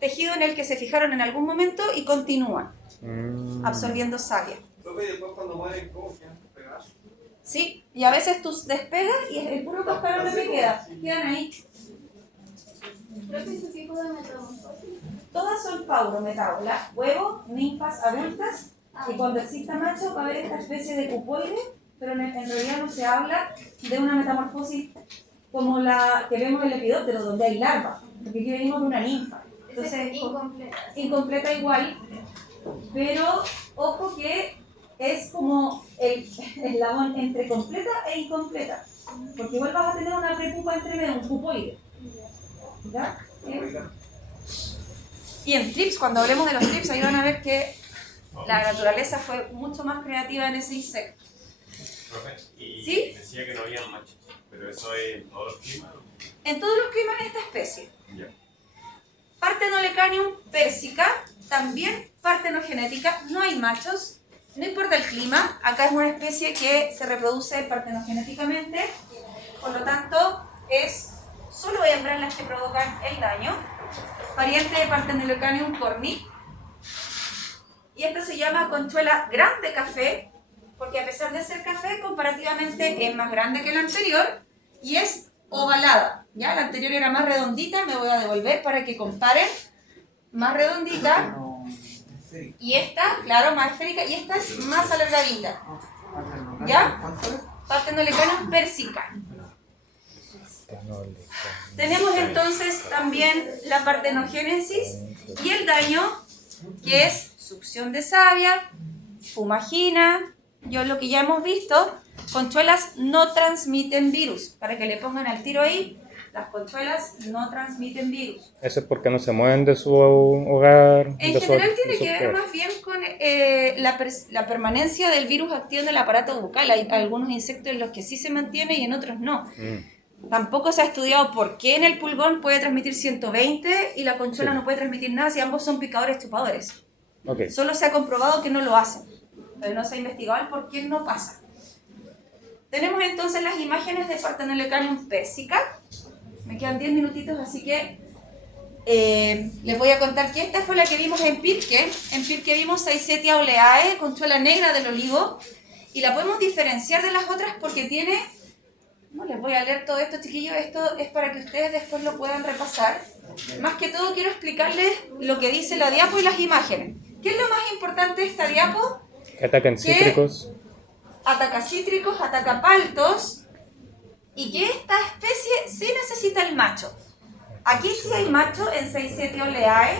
tejido en el que se fijaron en algún momento y continúan absorbiendo savia. Profe, y después cuando mueren, ¿cómo quedan pegadas? Sí, y a veces tú despegas y el puro cascarón lo que queda. Quedan ahí. Profe, ¿su tipo de metamorfosis? Todas son paurometábolas, huevos, ninfas adultas, y cuando exista macho va a haber esta especie de cupoide, pero en realidad no se habla de una metamorfosis como la que vemos en el lepidóptero, donde hay larvas, porque aquí venimos de una ninfa. Entonces, incompleta. Incompleta igual, pero ojo que es como el eslabón entre completa e incompleta. Porque igual vas a tener una prepupa entre medio, un pupoide. ¿Ya? Y en trips, cuando hablemos de los trips, ahí van a ver que la naturaleza fue mucho más creativa en ese insecto. Profe, y ¿Sí? decía que no había machos, pero eso es en todos los climas. En todos los climas de esta especie. Ya. Parthenolecanium persica, también partenogenética, no hay machos, no importa el clima, acá es una especie que se reproduce partenogenéticamente, por lo tanto es solo hembras las que provocan el daño, pariente de Parthenolecanium corni, y esta se llama conchuela grande café, porque a pesar de ser café, comparativamente es más grande que la anterior, y es ovalada, ¿ya? La anterior era más redondita, me voy a devolver para que comparen, más redondita, y esta, claro, más esférica, y esta es más alargadita, ¿ya? Parthenolecanium persica. Tenemos entonces también la partenogénesis y el daño, que es succión de savia, fumagina, yo lo que ya hemos visto, conchuelas no transmiten virus, para que le pongan al tiro ahí, las conchuelas no transmiten virus. Eso es porque no se mueven de su hogar. En de su- general de tiene su que ver hogar. más bien con la permanencia del virus activo en el aparato bucal. Hay algunos insectos en los que sí se mantiene y en otros no. Tampoco se ha estudiado por qué en el pulgón puede transmitir 120 y la conchuela Sí. no puede transmitir nada si ambos son picadores chupadores. Ok. Solo se ha comprobado que no lo hacen, pero no se ha investigado el por qué no pasa. Tenemos entonces las imágenes de Parthenolecanium persica. Me quedan 10 minutitos, así que les voy a contar que esta fue la que vimos en Pirque. En Pirque vimos Saisetia oleae, conchuela negra del olivo, y la podemos diferenciar de las otras porque tiene... No les voy a leer todo esto, chiquillos, esto es para que ustedes después lo puedan repasar. Más que todo quiero explicarles lo que dice la diapo y las imágenes. ¿Qué es lo más importante de esta diapo? Que atacan cítricos. Ataca cítricos, ataca paltos, y que esta especie sí necesita el macho. Aquí sí hay macho en Saisetia oleae,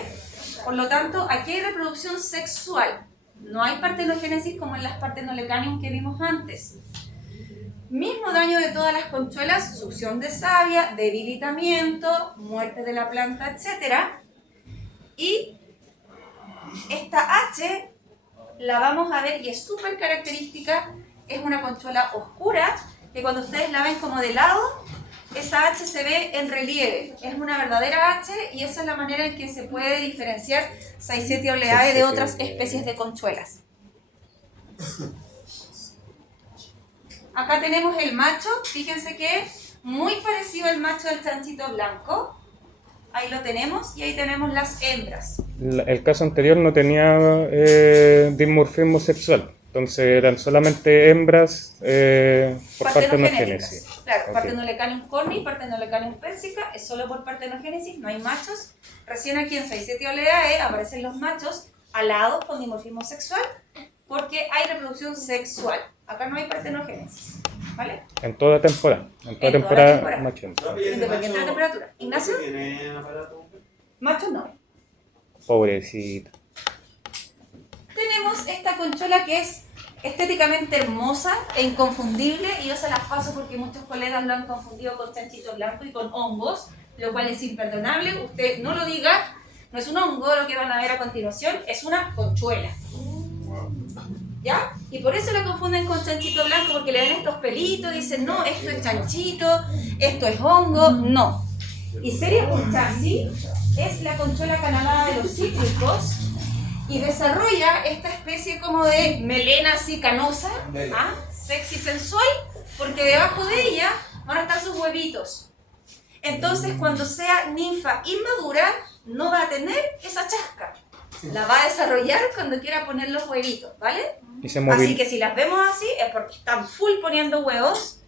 por lo tanto aquí hay reproducción sexual. No hay partenogénesis como en las Parthenolecanium que vimos antes. Mismo daño de todas las conchuelas, succión de savia, debilitamiento, muerte de la planta, etc. Y esta H la vamos a ver y es súper característica, es una conchuela oscura, que cuando ustedes la ven como de lado, esa H se ve en relieve, es una verdadera H y esa es la manera en que se puede diferenciar Saisetia oleae de otras especies de conchuelas. Acá tenemos el macho, fíjense que es muy parecido al macho del chanchito blanco, ahí lo tenemos, y ahí tenemos las hembras. El caso anterior no tenía dimorfismo sexual, entonces eran solamente hembras por partenogénesis. Claro, Ok. Parthenolecanium corni, Parthenolecanium persica, es solo por partenogénesis, no hay machos. Recién aquí en Saisetia oleae aparecen los machos alados con dimorfismo sexual, porque hay reproducción sexual. Acá no hay partenogénesis, ¿vale? En toda temporada. En toda En toda temporada, temporada. macho. Independiente de la temperatura. Ignacio, ¿Tiene aparato? machos no. Pobrecito. Tenemos esta conchuela que es estéticamente hermosa e inconfundible, y yo se las paso porque muchos colegas lo han confundido con chanchito blanco y con hongos, lo cual es imperdonable. Usted no lo diga, no es un hongo lo que van a ver a continuación, es una conchuela. ¿Ya? Y por eso la confunden con chanchito blanco, porque le ven estos pelitos, dicen, no, esto es chanchito, esto es hongo, no. Y Seria purchasi es la conchuela canalada de los cítricos y desarrolla esta especie como de melena así canosa, ¿ah? Sexy sensual, porque debajo de ella van a estar sus huevitos. Entonces, cuando sea ninfa inmadura, no va a tener esa chasca. La va a desarrollar cuando quiera poner los huevitos, ¿vale? Y se Así que si las vemos así es porque están full poniendo huevos,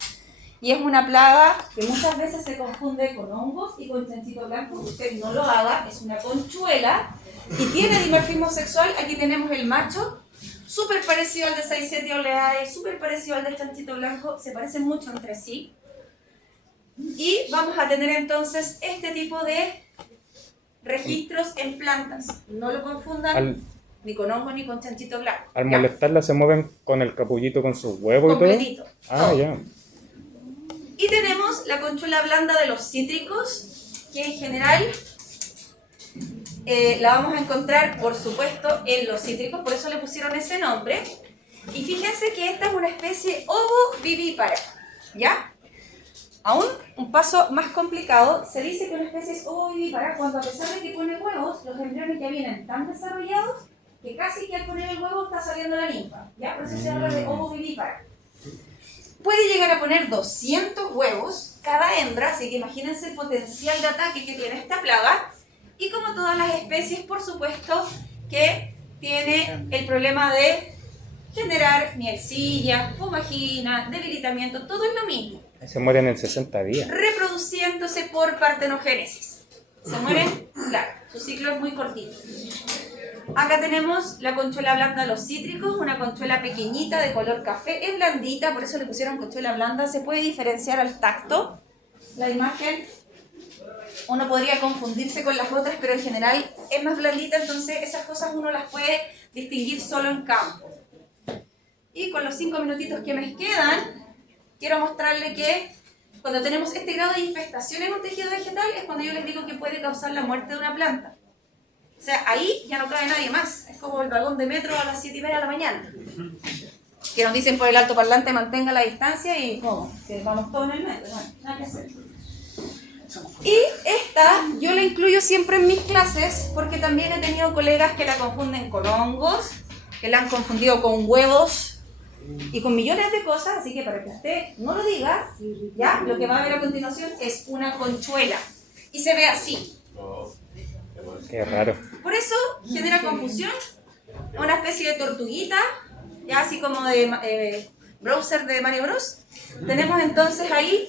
y es una plaga que muchas veces se confunde con hongos y con chanchito blanco. Usted no lo haga, es una conchuela y tiene dimorfismo sexual. Aquí tenemos el macho, súper parecido al de Saisetia oleae, súper parecido al del chanchito blanco, se parecen mucho entre sí. Y vamos a tener entonces este tipo de registros en plantas. No lo confundan. ni con hongo ni con chanchito blanco. Al ¿ya? molestarla se mueven con el capullito, con sus huevos y todo. Completito. Ah, todo. ya. Y tenemos la conchuela blanda de los cítricos, que en general la vamos a encontrar, por supuesto, en los cítricos, por eso le pusieron ese nombre. Y fíjense que esta es una especie ovovivípara, ¿ya? Aún un paso más complicado, se dice que una especie es ovovivípara cuando, a pesar de que pone huevos, los embriones ya vienen tan desarrollados que casi que al poner el huevo está saliendo la ninfa, ¿ya? Por eso se habla de ovovivípara. Puede llegar a poner 200 huevos cada hembra, así que imagínense el potencial de ataque que tiene esta plaga. Y como todas las especies, por supuesto, que tiene el problema de generar mielcilla, fumagina, debilitamiento, todo es lo mismo. Se mueren en 60 días. Reproduciéndose por partenogénesis. Se mueren, claro, su ciclo es muy cortito. Acá tenemos la conchuela blanda de los cítricos, una conchuela pequeñita de color café, es blandita, por eso le pusieron conchuela blanda, se puede diferenciar al tacto. La imagen, uno podría confundirse con las otras, pero en general es más blandita, entonces esas cosas uno las puede distinguir solo en campo. Y con los 5 minutitos que me quedan, quiero mostrarle que cuando tenemos este grado de infestación en un tejido vegetal es cuando yo les digo que puede causar la muerte de una planta. O sea, ahí ya no cabe nadie más. Es como el vagón de metro a las 7:30 de la mañana. Que nos dicen por el altoparlante mantenga la distancia y ¿cómo? Que vamos todos en el metro. Bueno, nada que hacer. Y esta yo la incluyo siempre en mis clases porque también he tenido colegas que la confunden con hongos, que la han confundido con huevos y con millones de cosas, así que para que usted no lo diga, ya, lo que va a ver a continuación es una conchuela y se ve así. Qué raro. Por eso genera confusión, una especie de tortuguita, ya así como de browser de Mario Bros. Tenemos entonces ahí,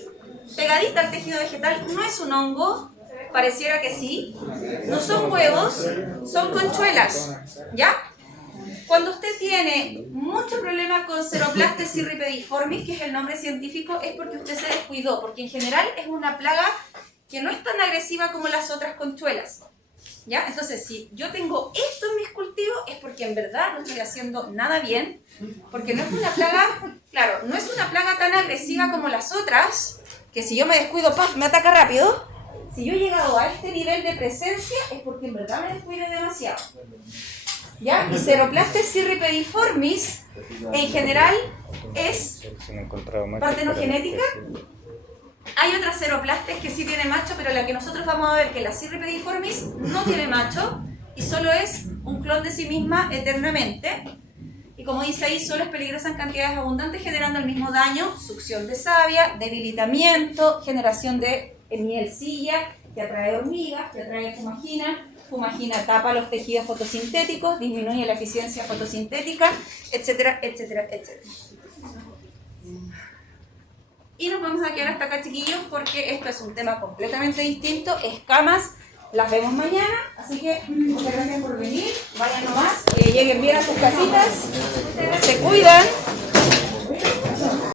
pegadita al tejido vegetal, no es un hongo, pareciera que sí, no son huevos, son conchuelas, ¿ya? Cuando usted tiene mucho problema con Ceroplastes cirripediformis, que es el nombre científico, es porque usted se descuidó, porque en general es una plaga que no es tan agresiva como las otras conchuelas. ¿Ya? Entonces, si yo tengo esto en mis cultivos, es porque en verdad no estoy haciendo nada bien, porque no es una plaga, claro, no es una plaga tan agresiva como las otras, que si yo me descuido, ¡paf!, me ataca rápido. Si yo he llegado a este nivel de presencia, es porque en verdad me descuido demasiado. ¿Ya? Y Ceroplastes cirripediformis, en general, es partenogenética. Hay otras ceroplastes que sí tienen macho, pero la que nosotros vamos a ver, que la cirripediformis, no tiene macho y solo es un clon de sí misma eternamente. Y como dice ahí, solo es peligrosa en cantidades abundantes, generando el mismo daño, succión de savia, debilitamiento, generación de mielcilla, que atrae hormigas, que atrae fumagina. Fumagina tapa los tejidos fotosintéticos, disminuye la eficiencia fotosintética, etcétera, etcétera, etcétera. Y nos vamos a quedar hasta acá, chiquillos, porque esto es un tema completamente distinto. Escamas, las vemos mañana, así que muchas gracias por venir. Vayan nomás, que lleguen bien a sus casitas, se cuidan.